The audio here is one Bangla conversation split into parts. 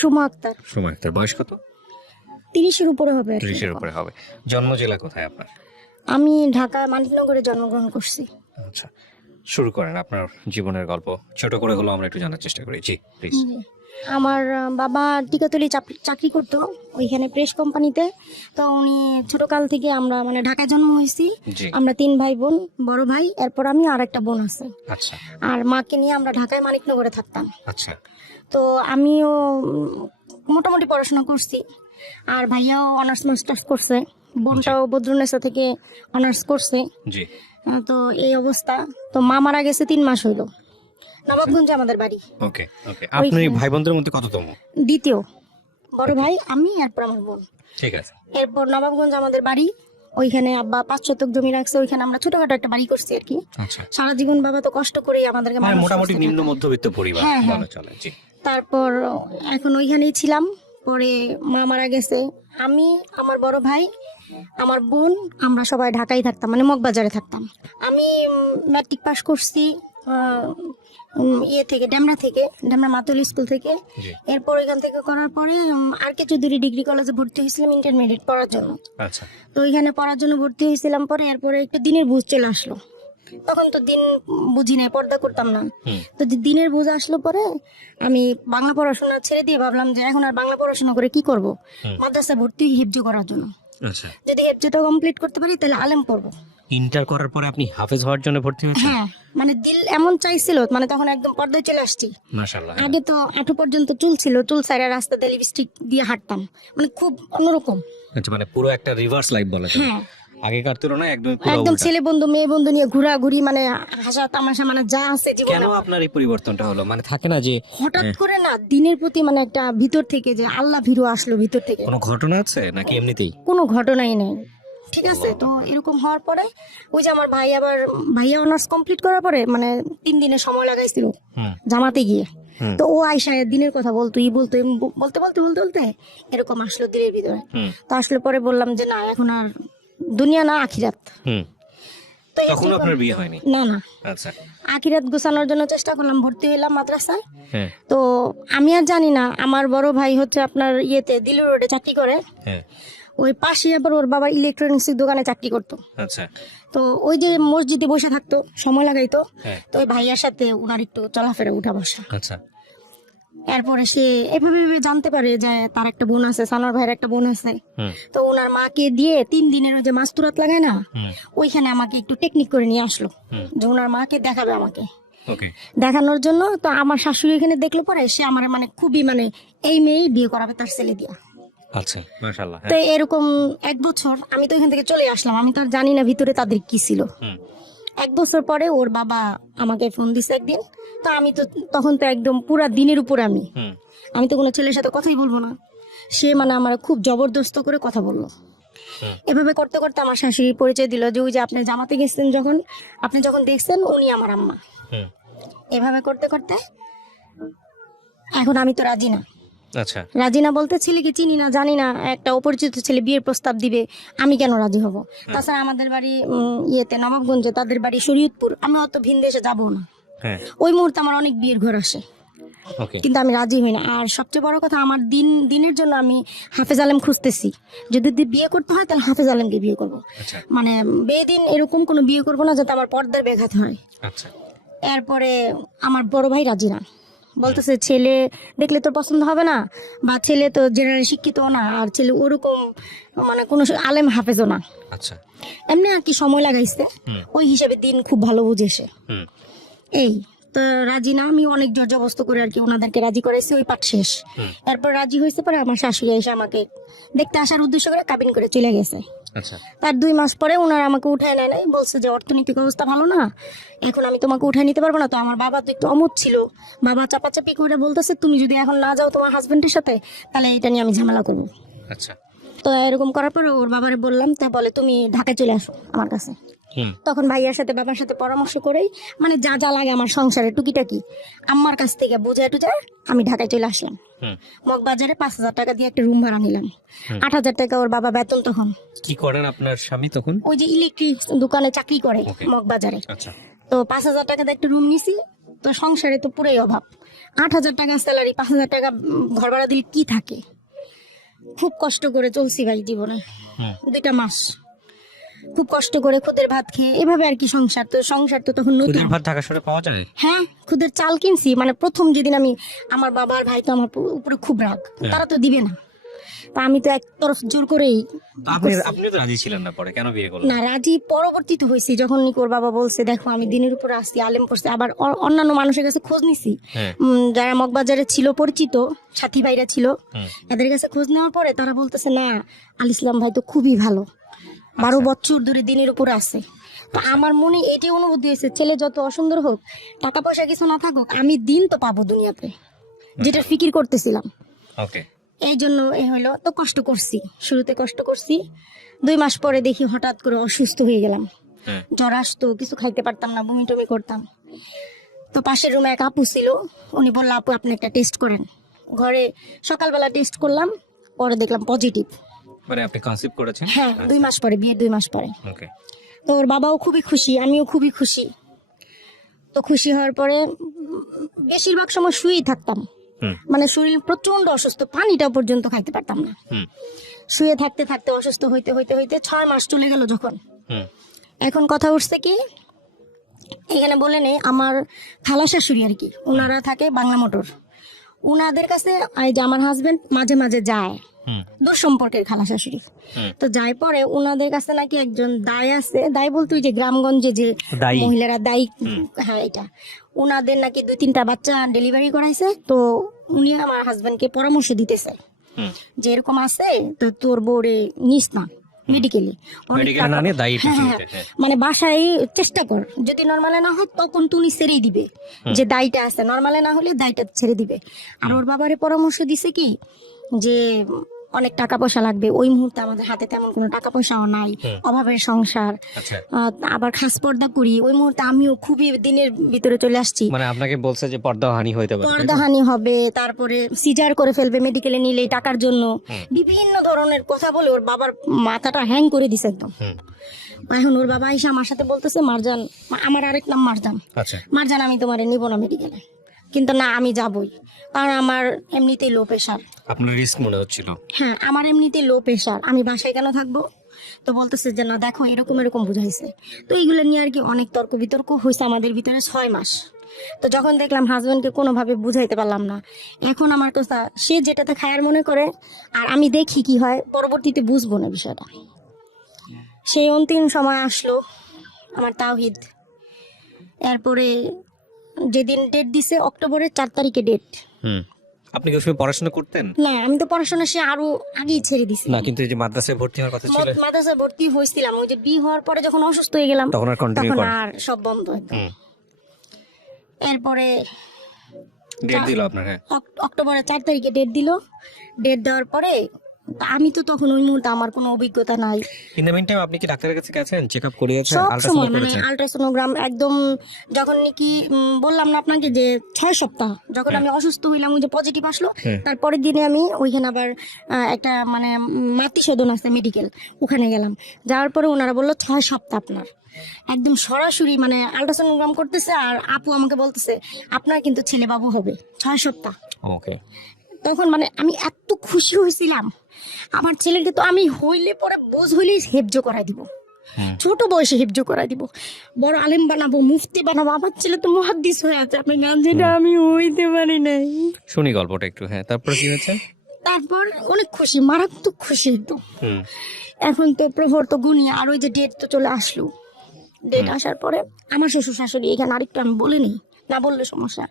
সুমা আক্তার। সুমা আক্তার, বয়স কত? 30-এর উপরে হবে আর কি। 30-এর উপরে হবে। জন্ম জেলা কোথায় আপনার? আমি ঢাকা মানিকনগরে জন্মগ্রহণ করছি। আচ্ছা, শুরু করেন আপনার জীবনের গল্প। ছোট করে হলো আমরা একটু জানার চেষ্টা করি। জি প্লিজ। জি। আমার বাবা টিকাতলি চাকরি করতো ওইখানে প্রেস কোম্পানিতে। তো উনি ছোটকাল থেকে আমরা মানে ঢাকায় জন্ম হয়েছি। জি। আমরা 3 ভাই বোন, বড় ভাই, এরপর আমি আর একটা বোন আছে। আচ্ছা আর মাকে নিয়ে আমরা ঢাকায় মানিকনগরে থাকতাম। আচ্ছা তো আমিও মোটামুটি পড়াশোনা করছি, আর ভাইয়াও অনার্স মাস্টার্স করছে, বোনটাও বদ্রুন্নেসা থেকে অনার্স করছে। জি। তো এই অবস্থা। তো মা মারা গেছে 3 মাস হইলো। নবাবগঞ্জে আমাদের বাড়ি। ওকে ওকে। আপনি ভাই বোনদের মধ্যে কততম? দ্বিতীয়। বড় ভাই আমি, এরপর আমার বোন। ঠিক আছে। এরপর নবাবগঞ্জ আমাদের বাড়ি। ওইখানে আব্বা 5 শতক জমি রাখছে, ওইখানে আমরা ছোটখাটো একটা বাড়ি করছি আর কি। আচ্ছা, সারা জীবন বাবা তো কষ্ট করেই আমাদেরকে মানে মানুষ মোটামুটি করছে। নিম্ন মধ্যবিত্ত পরিবার হ্যাঁ, হ্যাঁ। বলা চলে। জি। তারপর এখন ওইখানেই ছিলাম। পরে মা মারা গেছে। আমি, আমার বড় ভাই, আমার বোন, আমরা সবাই ঢাকায় থাকতাম, মানে মগবাজারে থাকতাম। আমি ম্যাট্রিক পাস করছি ডেমরা মাতুল স্কুল থেকে। জি। এরপর এখান থেকে করার পরে আর কিছু দূরে ডিগ্রি কলেজে ভর্তি হয়েছিলাম ইন্টারমিডিয়েট পড়ার জন্য। আচ্ছা। তো ওইখানে পড়ার জন্য ভর্তি হয়েছিলাম। পরে এরপরে একটু দিনের বুঝ চলে আসলো। তখন তো দিন বুঝি নাই, পর্দা করতাম না। তো দিনের বুঝ আসলো পরে আমি বাংলা পড়াশোনা ছেড়ে দিয়ে ভাবলাম যে এখন আর বাংলা পড়াশোনা করে কি করব। মাদ্রাসা ভর্তি হেফজ করার জন্য। আচ্ছা, যদি হেফজটা কমপ্লিট করতে পারি তাহলে আলেম পড়বো। ইন্টার করার পরে আপনি হাফেজ হওয়ার জন্য ভর্তি হয়েছেন? হ্যাঁ, মানে দিল এমন চাইছিল, মানে তখন একদম পর্দায় চলে আসছি। মাশাআল্লাহ। আগে তো আঁটু পর্যন্ত চুল ছিল, চুল সাইডে রাস্তাতে লিপস্টিক দিয়ে হাঁটতাম, মানে খুব অন্যরকম। আচ্ছা, মানে পুরো একটা রিভার্স লাইফ বলা চলে। হ্যাঁ, আগেকার তুলনায় একদম পুরো একদম উল্টা। ছেলে বন্ধু মেয়ে বন্ধু নিয়ে ঘোরাঘুরি, মানে হাসা তামাশা, মানে যা আছে কেন জীবনে। আপনার এই পরিবর্তনটা হলো? মানে থাকে না যে হঠাৎ করে না দিনের প্রতি মানে একটা ভিতর থেকে যে আল্লাহ ভীরু আসলো ভিতর থেকে। কোনো ঘটনা আছে নাকি এমনিতেই? কোনো ঘটনাই নেই, ঠিক আছে। তো এরকম হওয়ার পরে ওই যে আমার ভাইয়া অনার্স কমপ্লিট করার পরে মানে 3 দিনের সময় লাগাইছিল জামাতে গিয়ে। তো ও আয়সা দিনের কথা বলতো বলতে বলতে এরকম আসলো দিনের ভিতরে। তো আসলে পরে বললাম যে না, এখন আর দুনিয়া না আখিরাত। তো এই তখন আপনার বিয়ে হয়নি? না না, আচ্ছা। আখিরাত গোছানোর জন্য চেষ্টা করলাম, ভর্তি হলাম মাদ্রাসায়। হ্যাঁ তো আমি আর জানি না, আমার বড় ভাই হচ্ছে আপনার দিল্লি রোডে চাকরি করে। হ্যাঁ। ওই পাশে আবার ওর বাবা ইলেকট্রনিক্স দোকানে চাকরি করতো। আচ্ছা। তো ওই যে মসজিদে বসে থাকতো, সময় লাগাইতো। হ্যাঁ। তো ওই ভাইয়ার সাথে ওনার একটু চলাফেরা উঠা বসা। আচ্ছা। এরপরে সে এভাবে জানতে পারে যে তার একটা বোন আছে, সানোয়ার ভাইয়ের একটা বোন আছে। তো ওনার মাকে দিয়ে 3 দিনের ওই যে মাস্তুরাত লাগায় না, ওইখানে আমাকে একটু টেকনিক করে নিয়ে আসলো যে ওনার মাকে দেখাবে আমাকে। ওকে। দেখানোর জন্য তো আমার শাশুড়ি এখানে দেখলো পরে সে আমার মানে খুবই মানে এই মেয়েই বিয়ে করাবে তার ছেলে দিয়া। আচ্ছা, মাশাআল্লাহ। তো এরকম 1 বছর আমি তো এখান থেকে চলে আসলাম, আমি তো আর জানি না ভিতরে তাদের কি ছিল। 1 বছর পরে ওর বাবা আমাকে ফোন দিছে একদিন। তো আমি তো তখন তো একদম পুরা দিনের উপরে আমি তো কোনো ছেলের সাথে কথাই বলবো না। সে মানে আমার খুব জবরদস্ত করে কথা বললো। এভাবে করতে করতে আমার শাশুড়ি পরিচয় দিল যে ওই যে আপনি জামাতে গেছেন, আপনি যখন দেখছেন উনি আমার আম্মা। এভাবে করতে করতে এখন আমি তো রাজি না। আচ্ছা। রাজি না বলতে ছেলেকে চিনি না জানি না, একটা অপরিচিত ছেলে বিয়ের প্রস্তাব দিবে, আমি কেন রাজি হব? তাছাড়া আমাদের বাড়ি নবাবগঞ্জে, তাদের বাড়ি শরীয়তপুর, আমি অত ভিন দেশে যাবো না। ওই মুহূর্তে আমার অনেক বিয়ের ঘর আসে, কিন্তু আমি রাজি হই না। আর সবচেয়ে বড় কথা, আমার দিনের জন্য আমি হাফেজ আলেম খুঁজতেছি। যদি বিয়ে করতে হয় তাহলে হাফেজ আলেমকে বিয়ে করবো, মানে বেদিন এরকম কোনো বিয়ে করবো না যাতে আমার পর্দার ব্যাঘাত হয়। এরপরে আমার বড় ভাই রাজি না, বলতেছে ছেলে দেখলে তোর পছন্দ হবে না, বা ছেলে তো জেনারেল শিক্ষিত না, আর ছেলে ওরকম মানে কোনো আলেম হাফেজও না। আচ্ছা। এমনি আর কি সময় লাগাইছে, ওই হিসেবে দিন খুব ভালো বুঝেছে। এই তো রাজি না, আমি অনেক জবরদস্ত করে আর কি ওনাদেরকে রাজি করাইছি, ওই পাঠ শেষ। এরপর রাজি হয়েছে পরে আমার শাশুড়ি এসে আমাকে দেখতে আসার উদ্দেশ্য করে কাবিন করে চলে গেছে। তার 2 মাস পরে ওনারা আমাকে উঠায় নেয় নাই, বলছে যে অর্থনৈতিক অবস্থা ভালো না, এখন আমি তোমাকে উঠায় নিতে পারবো না। তো আমার বাবা তো একটু অমত ছিল, বাবা চাপাচাপি করে বলতেছে তুমি যদি এখন না যাও তোমার হাজবেন্ডের সাথে তাহলে এটা নিয়ে আমি ঝামেলা করবো। আচ্ছা। তো এরকম করার পরে ওর বাবারে বললাম, তা বলে তুমি ঢাকায় চলে আসো আমার কাছে। তখন ভাইয়ার সাথে বাবার সাথে পরামর্শ করেই মানে যা যা লাগে আমার সংসারে টুকিটাকি আম্মার কাছ থেকে বুঝায় টুজায় আমি ঢাকায় চলে আসলাম। মগবাজারে 5,000 টাকা দিয়ে একটা রুম ভাড়া নিলাম। 8,000 টাকা ওর বাবা বেতন। তখন কি করেন আপনার স্বামী? তখন ওই যে ইলেকট্রিক দোকানে চাকরি করে মগবাজারে। তো 5,000 টাকা দিয়ে একটা রুম নিছি, তো সংসারে তো পুরাই অভাব। 8,000 টাকা স্যালারি, 5,000 টাকা ঘর ভাড়া দিলে কি থাকে। খুব কষ্ট করে চলছি ভাই জীবনে 2টা মাস, খুব কষ্ট করে খুদের ভাত খেয়ে এভাবে আর কি সংসার। তো সংসার তো তখন নতুন। খুদের ভাত ঢাকা শহরে পাওয়া যায়? হ্যাঁ, খুদের চাল কিনছি। মানে প্রথম যেদিন আমি, আমার বাবার ভাই তো আমার উপরে খুব রাগ, তারা তো দিবে না, তা আমি তো এক তরফ জোর করেই। আপনি তো রাজি ছিলেন না, পরে কেন বিয়ে করলেন? না, রাজি পরবর্তীতে হয়েছি যখন নিকোর বাবা বলছে দেখো আমি দিনের উপরে আসছি, আলেম পড়ছি। আবার অন্যান্য মানুষের কাছে খোঁজ নিছি, যারা মগবাজারে ছিল পরিচিত সাথী ভাইরা ছিল, এদের কাছে খোঁজ নেওয়ার পরে তারা বলতেছে না, আল ইসলাম ভাই তো খুবই ভালো, 12 বছর ধরে দিনের উপরে আছে। তো আমার মনে এটি অনুভূতি হয়েছে, ছেলে যত অসুন্দর হোক, টাকা পয়সা কিছু না থাকুক, আমি দিন তো পাবো দুনিয়াতে, যেটা ফিকির করতেছিলাম। ওকে। এই জন্য হলো, তো কষ্ট করছি, শুরুতে কষ্ট করছি। 2 মাস পরে দেখি হঠাৎ করে অসুস্থ হয়ে গেলাম, জ্বর আসতো, কিছু খাইতে পারতাম না, বমি টমি করতাম। তো পাশের রুমে এক আপু ছিল, উনি বললো আপু আপনি একটা টেস্ট করেন। ঘরে সকালবেলা টেস্ট করলাম, পরে দেখলাম পজিটিভ। মানে আপনি কনসিভ করেছেন? হ্যাঁ, 2 মাস পরে, বিয়ের 2 মাস পরে। ওকে। তো ওর বাবাও খুবই খুশি, আমিও খুবই খুশি। তো খুশি হওয়ার পরে বেশিরভাগ সময় শুয়েই থাকতাম, মানে শরীর প্রচন্ড অসুস্থ, পানিটা পর্যন্ত খাইতে পারতাম না। শুয়ে থাকতে থাকতে অসুস্থ হইতে হইতে হইতে 6 মাস চলে গেল যখন। এখন কথা উঠছে কি, এখানে বলে নেই, আমার খালা শাশুড়ি আর কি, ওনারা থাকে বাংলা মোটর, ওনাদের কাছে এই যে আমার হাজবেন্ড মাঝে মাঝে যায়, দূর সম্পর্কের খালা শাশুড়ি। তো যাই পরে ওনাদের কাছে নাকি একজন দায় আছে, দায় বলতে ওই যে গ্রামগঞ্জে যে মহিলারা দায়ী, হ্যাঁ এটা, ওনাদের নাকি 2-3টা বাচ্চা ডেলিভারি করাইছে। তো উনি আমার হাজবেন্ডকে পরামর্শ দিতেছে যে এরকম আছে, তো তোর বউরে নিস না মেডিকেলে, মানে বাসায় চেষ্টা কর, যদি নর্মালে না হয় তখন তুমি ছেড়েই দিবে, যে দায়টা আছে, নর্মালে না হলে দায়টা ছেড়ে দিবে। আর ওর বাবারে পরামর্শ দিছে কি, যে অনেক টাকা পয়সা লাগবে, ওই মুহূর্তে আমাদের হাতে তেমন কোনো টাকা পয়সাও নাই, অভাবের সংসার, আবার খাস পর্দা করি, ওই মুহূর্তে আমিও খুবই দিনের ভিতরে চলে আসছি। মানে আপনাকে বলছে যে পর্দাহানি হইতে পারে, পর্দাহানি হবে, তারপরে সিজার করে ফেলবে মেডিকেলে নিলে টাকার জন্য, বিভিন্ন ধরনের কথা বলে ওর বাবার মাথাটা হ্যাং করে দিছে একদম। এখন ওর বাবা এসে আমার সাথে বলতেছে, মারজান, আমার আরেক নাম মারজান, মারজান আমি তোমারে নিব না মেডিকেলে, কিন্তু না আমি যাবই, কারণ আমার এমনিতেই লো প্রেশার। আপনার রিস্ক মনে হচ্ছিল? হ্যাঁ, আমার এমনিতেই লো প্রেশার, আমি বাসায় কেন থাকবো। তো বলতেছে যে না দেখো এরকম এরকম বুঝাইছে। তো এইগুলো নিয়ে আর কি অনেক তর্ক বিতর্ক হয়েছে আমাদের ভিতরে 6 মাস। তো যখন দেখলাম হাজবেন্ডকে কোনোভাবে বুঝাইতে পারলাম না, এখন আমার কথা সে যেটাতে খায়ার মনে করে, আর আমি দেখি কি হয়, পরবর্তীতে বুঝবো না বিষয়টা। সেই অন্তিম সময় আসলো আমার তাওহিদ, এরপরে যেদিন ডেট দিছে অক্টোবরের 4 তারিখে ডেট। আপনি কি ওই সময় পড়াশোনা করতেন? না, আমি তো পড়াশোনা সে আরো আগেই ছেড়ে দিছি। না, কিন্তু এই যে মাদ্রাসায় ভর্তি হওয়ার কথা ছিল, মাদ্রাসায় ভর্তি হয়েছিলাম, ওই যে বিয়ে হওয়ার পরে যখন অসুস্থ হয়ে গেলাম তখন আর সব বন্ধ একদম। এরপরে ডেট দিল আপনার? অক্টোবরের 4 তারিখে ডেট দিল। ডেট দেওয়ার পরে আমি তো তখন ওই মুহূর্তে আমার কোনো অভিজ্ঞতা নাই। ইন দ্য মিনটাইম আপনি কি ডাক্তারের কাছে গেছেন, চেকআপ করিয়েছেন, আলট্রাসাউন্ড করেছেন? আলট্রাসোনোগ্রাম একদম, যখন নাকি বললাম না আপনাকে যে 6 সপ্তাহ যখন আমি অসুস্থ হইলাম, ওই যে পজিটিভ আসলো, তারপরের দিনে আমি ওইখানে আবার একটা মানে মাতৃসদন আছে মেডিকেল, ওখানে গেলাম। যাওয়ার পরে ওনারা বললো 6 সপ্তাহ আপনার, একদম সরাসরি মানে আলট্রাসোনোগ্রাম করতেছে, আর আপু আমাকে বলতেছে আপনার কিন্তু ছেলে বাবু হবে 6 সপ্তাহ। ওকে। তখন মানে আমি এত খুশি হয়েছিলাম, আমার ছেলেকে তো আমি হইলে পরে বোঝ হইলেই হেফজ করাই দিব, ছোট বয়সে হেফজ করাই দিব, বড় আলেম বানাবো, মুফতি বানাবো। আমার ছেলে তো মুহাদ্দিস হয়ে আছে, আপনি গান, যেটা আমি হইতে পারি নাই। শুনি গল্পটা একটু। হ্যাঁ, তারপর কি হয়েছে? তারপর অনেক খুশি, মারাত্মক খুশি একদম। এখন তো প্রহর তো গুনি, আর ওই যে ডেট তো চলে আসলো। ডেট আসার পরে আমার শ্বশুর শাশুড়ি, এখানে আরেকটু আমি বলে নিই, না বললে সমস্যা,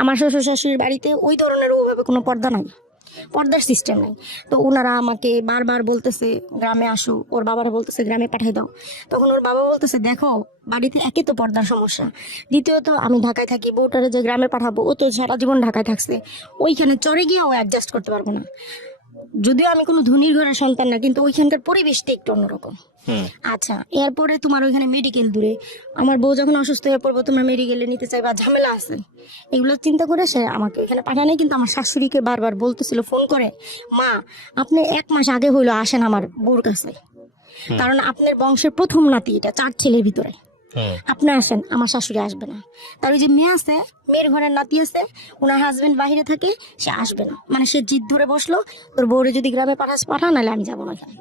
আমার শ্বশুর শাশুড়ির বাড়িতে ওই ধরনের ওভাবে কোনো পর্দা নাই, পর্দার সিস্টেম নেই। তো ওনারা আমাকে বারবার বলতেছে গ্রামে আসো, ওর বাবারা বলতেছে গ্রামে পাঠাই দাও। তখন ওর বাবা বলতেছে দেখো বাড়িতে একে তো পর্দার সমস্যা, দ্বিতীয়ত আমি ঢাকায় থাকি, বউটারে যে গ্রামে পাঠাবো ও তো সারা জীবন ঢাকায় থাকছে, ওইখানে চরে গিয়ে ও অ্যাডজাস্ট করতে পারবো না। যদিও আমি কোনো ধনীর ঘরের সন্তান না, কিন্তু ওইখানকার পরিবেশটা একটু অন্যরকম। আচ্ছা, এরপরে তোমার ওইখানে মেডিকেল দূরে, আমার বউ যখন অসুস্থ হয়ে পড়বো তোমরা মেডিকেলে নিতে চাইবা, ঝামেলা আছে, এগুলো চিন্তা করে সে আমাকে এখানে পাঠায় নাই। কিন্তু আমার শাশুড়িকে বারবার বলতেছিল ফোন করে, মা আপনি 1 মাস আগে হইলো আসেন আমার বউর কাছে, কারণ আপনার বংশের প্রথম নাতি, এটা 4 ছেলের ভিতরে। আপনি আসেন, আমার শাশুড়ি আসবে না। তার ওই যে মেয়ে আছে, মেয়ের ঘরের নাতি আছে, ওনার হাজবেন্ড বাইরে থাকে, সে আসবে না। মানে সে জিদ ধরে বসলো, তোর বউরে যদি গ্রামে পাঠা, নাহলে আমি যাবো না এখানে।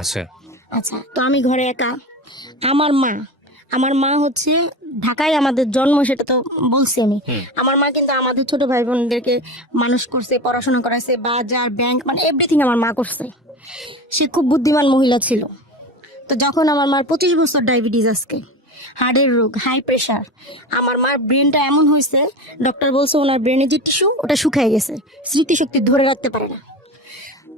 আচ্ছা আচ্ছা, তো আমি ঘরে একা। আমার মা হচ্ছে ঢাকায় আমাদের জন্ম, সেটা তো বলছি আমি। আমার মা কিন্তু আমাদের ছোট ভাই বোনদেরকে মানুষ করছে, পড়াশোনা করাইছে, বাজার, ব্যাংক, মানে এভরিথিং আমার মা করছে। সে খুব বুদ্ধিমান মহিলা ছিল। তো যখন আমার মার 25 বছর ডায়াবেটিস, আজকে হার্টের রোগ, হাই প্রেশার, আমার মার ব্রেনটা এমন হয়েছে, ডক্টর বলছে ওনার ব্রেনে যে টিস্যু ওটা শুকিয়ে গেছে, স্মৃতিশক্তি ধরে রাখতে পারে না।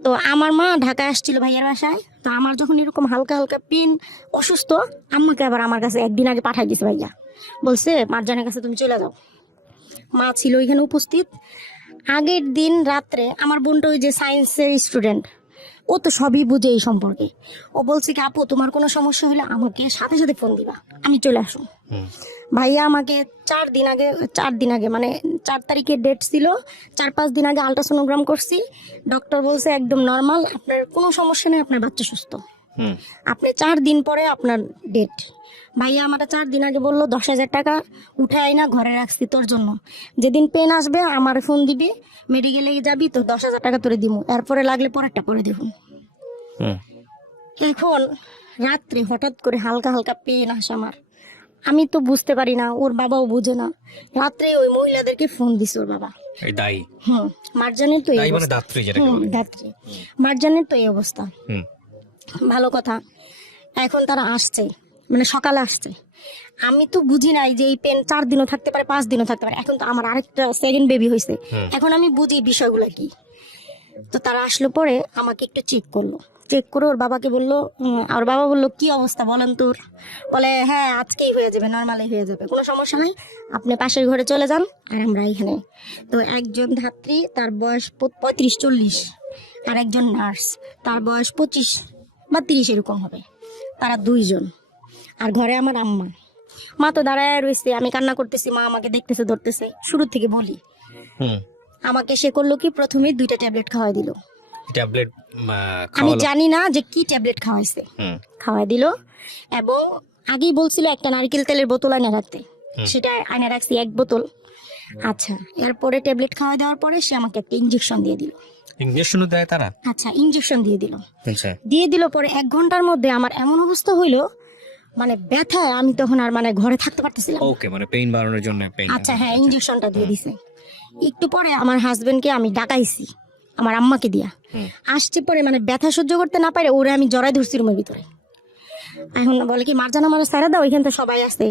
তো আমার মা ঢাকায় আসছিল ভাইয়ার বাসায়। তো আমার যখন এরকম হালকা হালকা পেন, অসুস্থ, আম্মাকে আবার আমার কাছে একদিন আগে পাঠাই দিছে ভাইয়া, বলছে মারজানের কাছে তুমি চলে যাও। মা ছিল ওইখানে উপস্থিত। আগের দিন রাত্রে আমার বোনটা ওই যে সায়েন্সের স্টুডেন্ট, ও তো সবই বুঝে এই সম্পর্কে। ও বলছে কি, আপু তোমার কোনো সমস্যা হলে আমাকে সাথে সাথে ফোন দিবা, আমি চলে আসো। ভাইয়া আমাকে 4 দিন আগে মানে 4 তারিখে ডেট ছিল, 4-5 দিন আগে আল্ট্রাসোনোগ্রাম করছি। ডক্টর বলছে একদম নর্মাল, আপনার কোনো সমস্যা নেই, আপনার বাচ্চা সুস্থ। আপনি 4 দিন পরে আপনার ডেট। ভাইয়া আমার 4 দিন আগে বললো 10,000 টাকা উঠাই না ঘরে রাখছি তোর জন্য, যেদিন পেন আসবে আমার ফোন দিবি, মেডিকেলে যাবি, তো 10,000 টাকা তোরে দিব, এরপরে লাগলে পরেরটা পরে দেব। এখন রাত্রে হঠাৎ করে হালকা হালকা পেন আসে আমার, আমি তো বুঝতে পারি না, ওর বাবাও বুঝে না। রাত্রে ওই মহিলাদেরকে ফোন দিছে ওর বাবা। মারজানের তো এই অবস্থা। ধাত্রী মারজানের তো এই অবস্থা। ভালো কথা, এখন তারা আসছে, মানে সকালে আসছে। আমি তো বুঝি নাই যে এই পেন 4 দিনও থাকতে পারে, 5 দিনও থাকতে পারে। এখন তো আমার আরেকটা সেকেন্ড বেবি হয়েছে, এখন আমি বুঝি বিষয়গুলো কি। তো তারা আসলো পরে আমাকে একটু চেক করলো, চেক করে ওর বাবাকে বললো, আর বাবা বললো কি অবস্থা বলেন তোর? বলে হ্যাঁ আজকেই হয়ে যাবে, নর্মালি হয়ে যাবে, কোনো সমস্যা নেই, আপনি পাশের ঘরে চলে যান আর আমরা এখানে। তো একজন ধাত্রী, তার বয়স 35-40, আর একজন নার্স, তার বয়স 25 বা 30 এরকম হবে, তারা 2 জন। আর ঘরে আমার আম্মা। মা তো দাঁড়ায় রয়েছে, আমি কান্না করতেছি, মা আমাকে দেখতেছে, ধরতেছে। শুরু থেকে বলি, আমাকে সে করলো কি, প্রথমে 2টা ট্যাবলেট খাওয়াই দিল। ট্যাবলেট আমি জানি না যে কি ট্যাবলেট খাওয়াইছে, খাওয়াই দিল। এবং আগেই বলছিল একটা নারকেল তেলের বোতল আয়না রাখতে, সেটা আয়না রাখছি 1 বোতল। আচ্ছা, এরপরে ট্যাবলেট খাওয়াই দেওয়ার পরে সে আমাকে একটা ইঞ্জেকশন দিয়ে দিল। ইঞ্জেকশনও দেয় তারা? আচ্ছা, ইঞ্জেকশন দিয়ে দিল। আচ্ছা, দিয়ে দিল পরে 1 ঘন্টার মধ্যে আমার এমন অবস্থা হইলো, মানে ব্যথায় আমি তখন আর মানে ঘরে থাকতে পারতেছিলাম। ওকে, মানে পেইন বাড়ানোর জন্য পেইন। আচ্ছা হ্যাঁ, ইঞ্জেকশনটা দিয়ে দিছে। একটু পরে আমার হাজবেন্ডকে আমি ডাকাইছি, আমার আম্মাকে দিয়া। আসছে পরে মানে ব্যথা সহ্য করতে না পারে ওরে আমি জড়াই ধরছি রুমের ভিতরে। এখন বলে কি, মারজানা আমার সারা দাও, ওইখান থেকে সবাই আছে,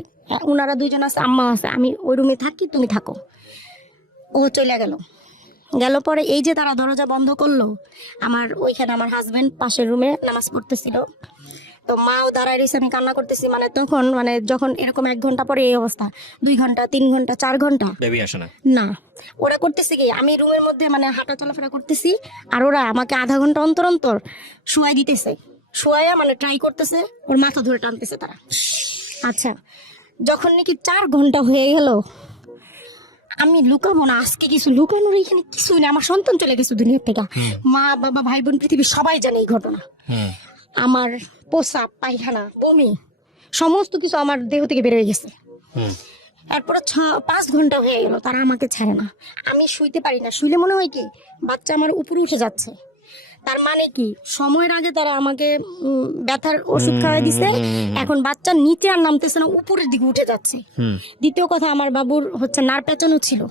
ওনারা 2 জন আছে, আম্মা আছে, আমি ওই রুমে থাকি, তুমি থাকো। ও চলে গেল পরে এই যে তারা দরজা বন্ধ করলো, আমার ওইখানে আমার হাজবেন্ড পাশের রুমে নামাজ পড়তেছিল। তো মাও দাঁড়ায় রয়েছে, আমি কান্না করতেছি। মানে তখন মানে যখন এরকম 1 ঘন্টা পরে এই অবস্থা, 2 ঘন্টা, 3 ঘন্টা, 4 ঘন্টা বেবি আসে না। না, ওরা করতেছে কি, আমি রুমের মধ্যে মানে হাঁটা চলাফেরা করতেছি, আর ওরা আমাকে আধা ঘন্টা অন্তর অন্তর শুয়াই দিতেছে, শুয়াইয়া মানে ট্রাই করতেছে, ওর মাথা ধরে টানতেছে তারা। আচ্ছা, যখন নাকি 4 ঘন্টা হয়ে গেল, আমি লুকাবো না, আজকে কিছু লুকানোর এখানে কিছুই না, আমার সন্তান চলে গেছে দুনিয়ার থেকে। মা বাবা ভাই বোন পৃথিবীর সবাই জানে এই ঘটনা। আমার প্রস্রাব, পায়খানা, বমি সমস্ত কিছু আমার দেহ থেকে বের হয়ে গেছে। এরপরে 5 ঘন্টা হয়ে গেল, তারা আমাকে ছাড়ে না। আমি শুইতে পারি না, শুইলে মনে হয় কি বাচ্চা আমার উপরে উঠে যাচ্ছে। তার মানে কি, সময়ের আগে তারা আমাকে ব্যথার ওষুধ খাওয়াই দিছে, এখন বাচ্চা নিচে আর নামতেছে না, উপরের দিকে উঠে যাচ্ছে। দ্বিতীয় কথা, আমার বাবুর হচ্ছে নাড় পেঁচানো ছিল,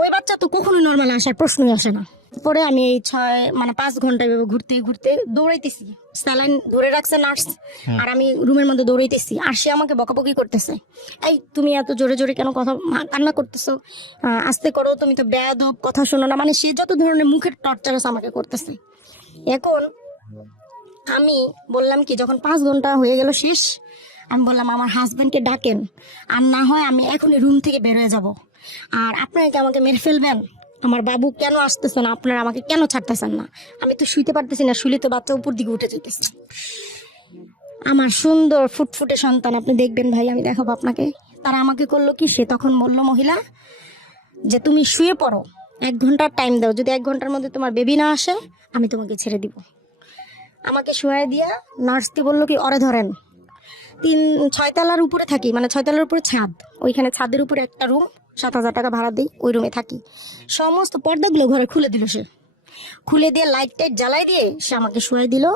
ওই বাচ্চা তো কখনোই নর্মাল আসার প্রশ্নই আসে না। পরে আমি এই 5 ঘন্টা ঘুরতে ঘুরতে দৌড়াইতেছি, স্যালাইন ধরে রাখছে নার্স, আর আমি রুমের মধ্যে দৌড়াইতেছি, আর সে আমাকে বকাবকি করতেছে, এই তুমি এত জোরে জোরে কেন কথা কান্না করতেছো, আস্তে করো, তুমি তো বেয়াদব, কথা শোনো না। মানে সে যত ধরনের মুখের টর্চার আমাকে করতেছে। এখন আমি বললাম কি, যখন 5 ঘন্টা হয়ে গেল শেষ, আমি বললাম আমার হাজবেন্ডকে ডাকেন, আর না হয় আমি এখনই রুম থেকে বের হয়ে যাব, আর আপনারা কি আমাকে মেরে ফেলবেন? আমার বাবু কেন আসতেছে না, আপনারা আমাকে কেন ছাড়তেছেন না? আমি তো শুইতে পারতেছি না, শুলে তো বাচ্চা উপর দিকে উঠে যেতেছে। আমার সুন্দর ফুটফুটে সন্তান, আপনি দেখবেন ভাই, আমি দেখাবো আপনাকে। তারা আমাকে করলো কি, সে তখন বললো মহিলা যে তুমি শুয়ে পড়ো, 1 ঘন্টার টাইম দাও, যদি 1 ঘন্টার মধ্যে তোমার বেবি না আসে আমি তোমাকে ছেড়ে দিব। আমাকে শুয়ে দিয়া নার্সকে বললো কি, ওরে ধরেন। ছয় তলার উপরে থাকি, মানে 6 তলার উপরে ছাদ, ওইখানে ছাদের উপরে একটা রুম, 7,000 টাকা ভাড়া দিই, ওই রুমে থাকি। সমস্ত পর্দাগুলো ঘরে খুলে দিল সে, খুলে দিয়ে লাইট টাইট জ্বালাই দিয়ে সে আমাকে শুয়াই দিল।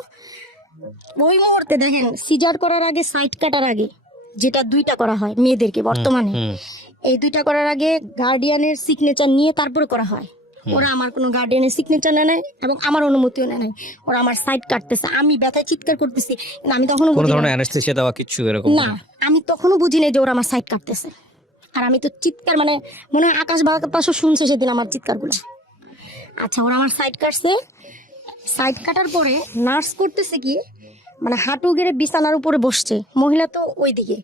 ওই মুহূর্তে দেখেন, সিজার করার আগে, সাইড কাটার আগে, যেটা 2টা করা হয় মেয়েদেরকে বর্তমানে, এই 2টা করার আগে গার্ডিয়ানের সিগনেচার নিয়ে তারপরে করা হয়। ওরা আমার কোনো গার্ডিয়ানের সিগনেচার নেয় নাই এবং আমার অনুমতিও নেয় নাই। ওরা আমার সাইড কাটতেছে, আমি ব্যথায় চিৎকার করতেছি, কিন্তু আমি তখনও কোনো বুঝি ধরনের নাই। অ্যানেস্থেসিয়া দেওয়া কিছু এরকম না, আমি তখনও বুঝি নাই যে ওরা আমার সাইড কাটতেছে। আর আমি তো চিৎকার, মানে মনে হয় আকাশ বাতাসও শুনছে সেদিন আমার চিৎকারগুলো। আচ্ছা, ওরা আমার সাইড কাটছে। সাইড কাটার পরে নার্স করতেছে কি, মানে হাঁটু গেড়ে বিছানার উপরে বসছে, মহিলা তো ওইদিকে,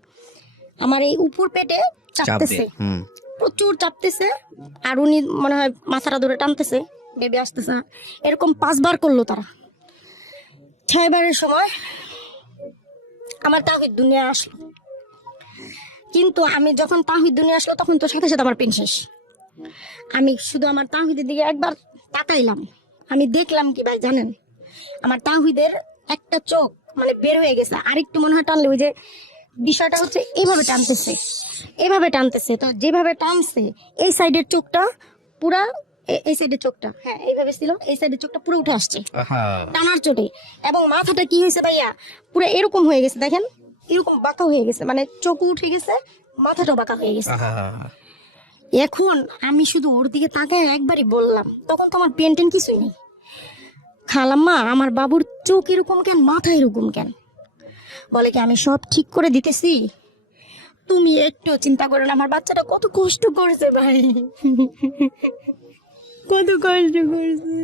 আমার এই উপর পেটে চাপ চাপতেছে, দিয়ে প্রচুর চাপতেছে। আর উনি মনে হয় মাথাটা ধরে টানতেছে, বেবি আসতেছে না। এরকম 5 বার করলো তারা। 6 বারের সময় আমার তাহিদ দুনিয়া আসলো। কিন্তু আমি যখন তাহিদ দুনিয়া আসলো তখন তো সাথে সাথে আমার পেন শেষ। আমি শুধু আমার তাহিদের দিকে একবার তাকাইলাম, আমি দেখলাম কি ভাই জানেন, আমার তাহিদের একটা চোখ মানে বের হয়ে গেছে, আরেকটু মনে হয় টানলে, ওই যে বিষয়টা হচ্ছে এইভাবে টানতেছে, এইভাবে টানতেছে, তো যেভাবে টানছে এই সাইডের চোখটা পুরা, এই সাইডের চোখটা, হ্যাঁ এইভাবে ছিল, এই সাইডের চোখটা পুরো উঠে আসছে টানার চোটে। এবং মাথাটা কি হয়েছে ভাইয়া, পুরো এরকম হয়ে গেছে, দেখেন এরকম বাঁকা হয়ে গেছে, মানে চোখ উঠে গেছে, মাথাটাও বাঁকা হয়ে গেছে। এখন আমি শুধু ওর দিকে তাকায় একবারই বললাম, তখন তো আমার পেন টেন কিছুই নেই, খালাম্মা আমার বাবুর চোখ এরকম কেন, মাথা এরকম কেন? বলে কি আমি সব ঠিক করে দিতেছি, তুমি একটু চিন্তা করো না, আমার বাচ্চাটা কত কষ্ট করছে ভাই, কত কষ্ট করছে।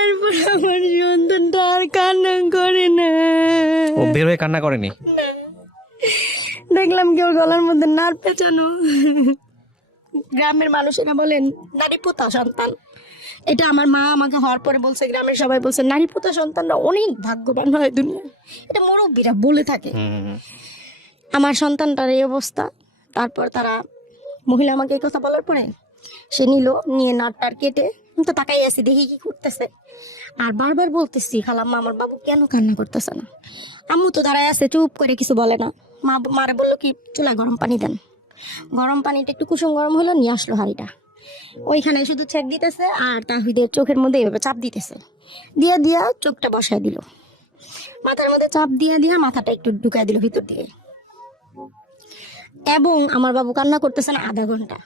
এরপর আমার সন্তানটা আর কান্না করে না। ও বের হয়ে কান্না করেনি? না। দেখলাম কি ওর গলার মধ্যে নার পেঁচানো। গ্রামের মানুষেরা বলেন নারী পোতা সন্তান, এটা আমার মা আমাকে হওয়ার পরে বলছে, গ্রামের সবাই বলছে নারী পোতা সন্তানরা অনেক ভাগ্যবান হয় দুনিয়ায়, এটা মুরব্বীরা বলে থাকে। আমার সন্তানটার এই অবস্থা। তারপর তারা, মহিলা আমাকে এই কথা বলার পরে সে নিয়ে নাটটার কেটে, আমি তো তাকাই আছি দেখি কি করতেছে। আর বারবার বলতেছি, খালাম্মা আমার বাবু কেন কান্না করতেছে না? আম্মু তো দাঁড়ায় আছে, চুপ করে কিছু বলে না। মারে বললো কি চুলায় গরম পানি দেন, গরম পানিটা একটু কুসুম গরম হলো, নিয়ে আসলো হাঁড়িটা, ওইখানে শুধু ছেক দিতেছে আর তাহিদের চোখের মধ্যে এভাবে চাপ দিতেছে, দিয়া চোখটা বসায় দিল, মাথার মধ্যে চাপ দিয়া মাথাটা একটু ঢুকাই দিল ভিতর দিকে। এবং আমার বাবু কান্না করতেছে না আধা ঘন্টা।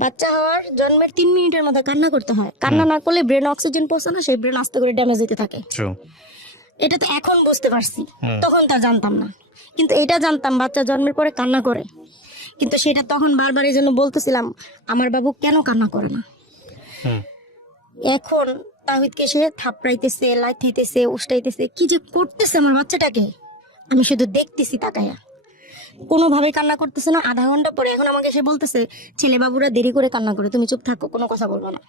বাচ্চা হওয়ার জন্মের 3 মিনিটের মধ্যে কান্না করতে হয়, কান্না না করলে ব্রেন অক্সিজেন পৌঁছে না, সেই ব্রেন আস্তে করে ড্যামেজ হতে থাকে। এটা তো এখন বুঝতে পারছি, তখন তা জানতাম না। কিন্তু এটা জানতাম বাচ্চা জন্মের পরে কান্না করে, কিন্তু সেটা তখন বারবার এই জন্য বলতেছিলাম আমার বাবু কেন কান্না করে না। এখন তাহিদকে সে থাপড়াইতেছে, লাইতেছে, উষ্টাইতেছে, কি যে করতেছে আমার বাচ্চাটাকে, আমি শুধু দেখতেছি তাকায়া, কোনোভাবে কান্না করতেছে না। আধা ঘন্টা পরে এখন আমাকে সে বলতেছে, ছেলে বাবুরা দেরি করে কান্না করে, তুমি চুপ থাকো, কোনো কথা বলবো না,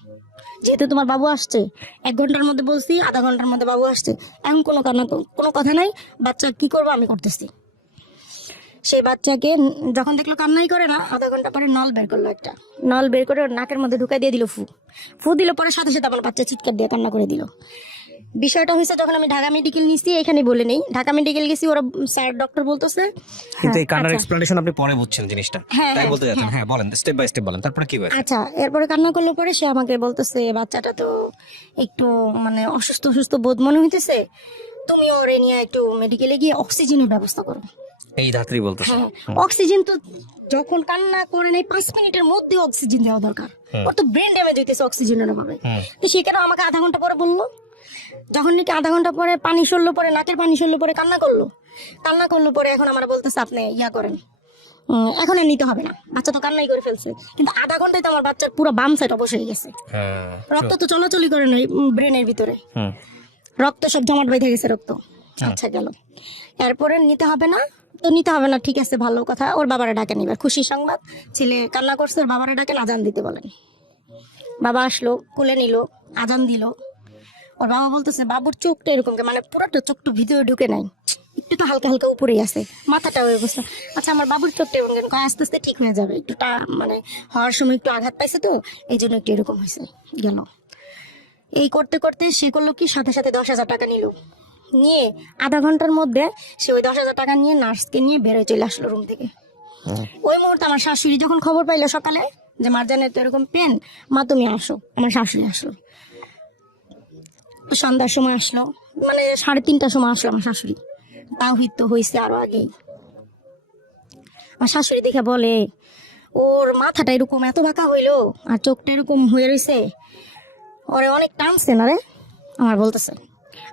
যেহেতু তোমার বাবু আসছে। 1 ঘন্টার মধ্যে বলছি, আধা ঘন্টার মধ্যে বাবু আসছে, এখন কোনো কথা নাই, বাচ্চা কি করবো আমি করতেছি। সেই বাচ্চাকে যখন দেখলো কান্নাই করে না, আধা ঘন্টা পরে নল বের করলো, একটা নল বের করে ওর নাকের মধ্যে ঢুকাই দিয়ে দিল, ফু দিল, পরে সাথে সাথে আমার বাচ্চা চিৎকার দিয়ে কান্না করে দিল। বিষয়টা হয়েছে যখন আমি ঢাকা মেডিকেল নিচ্ছি, এখানে বলে নেই, ঢাকা মেডিকেল গেছি, ওরা স্যার ডক্টর বলতেছে, কিন্তু এই কান্নার এক্সপ্লেনেশন আপনি পরে বুঝছেন জিনিসটা, তাই বলতে যাচ্ছেন। হ্যাঁ বলেন, স্টেপ বাই স্টেপ বলেন, তারপরে কি হয়েছে? আচ্ছা, এরপরে কান্না করলো, পরে সে আমাকে বলতেছে বাচ্চাটা তো একটু মানে অসুস্থ বোধ মনে হইতেছে, তুমি ওরে নিয়ে একটু মেডিকেলে গিয়ে অক্সিজেনের ব্যবস্থা করো। এই ধাত্রী বলতেছে। হ্যাঁ, অক্সিজেন তো যখন কান্না করে নেই 5 মিনিটের মধ্যে অক্সিজেন দেওয়া দরকার, ওর তো ব্রেন ড্যামেজ হইতেছে অক্সিজেনের অভাবে। তো সেখানে আমাকে আধা ঘন্টা পরে বললো, যখন নাকি আধা ঘন্টা পরে পানি সরলো, পরে নাকের পানি সরলো, পরে কান্না করলো পরে এখন আমরা বলতেছে আপনি ইয়া করেন, এখন আর নিতে হবে না, বাচ্চা তো কান্নাই করে ফেলছে। কিন্তু আধা ঘন্টায় তো আমার বাচ্চার পুরো বাম সাইড অবশ হয়ে গেছে, রক্ত তো চলাচলই করে নাই ব্রেনের ভিতরে, রক্ত সব জমাট বেঁধে গেছে রক্ত। আচ্ছা গেল, এরপরে নিতে হবে না, তো নিতে হবে না, ঠিক আছে ভালো কথা। ওর বাবারা ডাকেন, এবার খুশি সংবাদ, ছেলে কান্না করছে, ওর বাবারা ডাকেন, আজান দিতে বলেন। বাবা আসলো, কোলে নিল, আজান দিল। ওর বাবা বলতেছে বাবুর চোখটা এরকম, মানে পুরোটা চোখটা ভিতরে ঢুকে নাই, একটু তো হালকা হালকা উপরেই আছে, মাথাটা ওই অবস্থা। আচ্ছা আমার বাবুর চোখটা এরকম কেন? আস্তে আস্তে ঠিক হয়ে যাবে, একটু মানে হওয়ার সময় একটু আঘাত পাইছে তো এই জন্য একটু এরকম হয়েছে। গেল এই করতে করতে সে করলো কি, সাথে সাথে 10,000 টাকা নিল। নিয়ে আধা ঘন্টার মধ্যে সে ওই 10,000 টাকা নিয়ে নার্সকে নিয়ে বেরোয় চলে আসলো রুম থেকে। ওই মুহূর্তে আমার শাশুড়ি যখন খবর পাইলো সকালে যে মারজানের তো এরকম পেন, মা তুমি আসো, আমার শাশুড়ি আসলো। সন্ধ্যার সময় আসলো, মানে 3:30টার সময় আসলো আমার শাশুড়ি। তাওহিদ তো হয়েছে আরো আগেই। আমার শাশুড়ি দেখে বলে, ওর মাথাটা এরকম এত বাঁকা হইলো আর চোখটা এরকম হয়ে রয়েছে, ওরে অনেক টানছে না রে। আমার বলতেছে,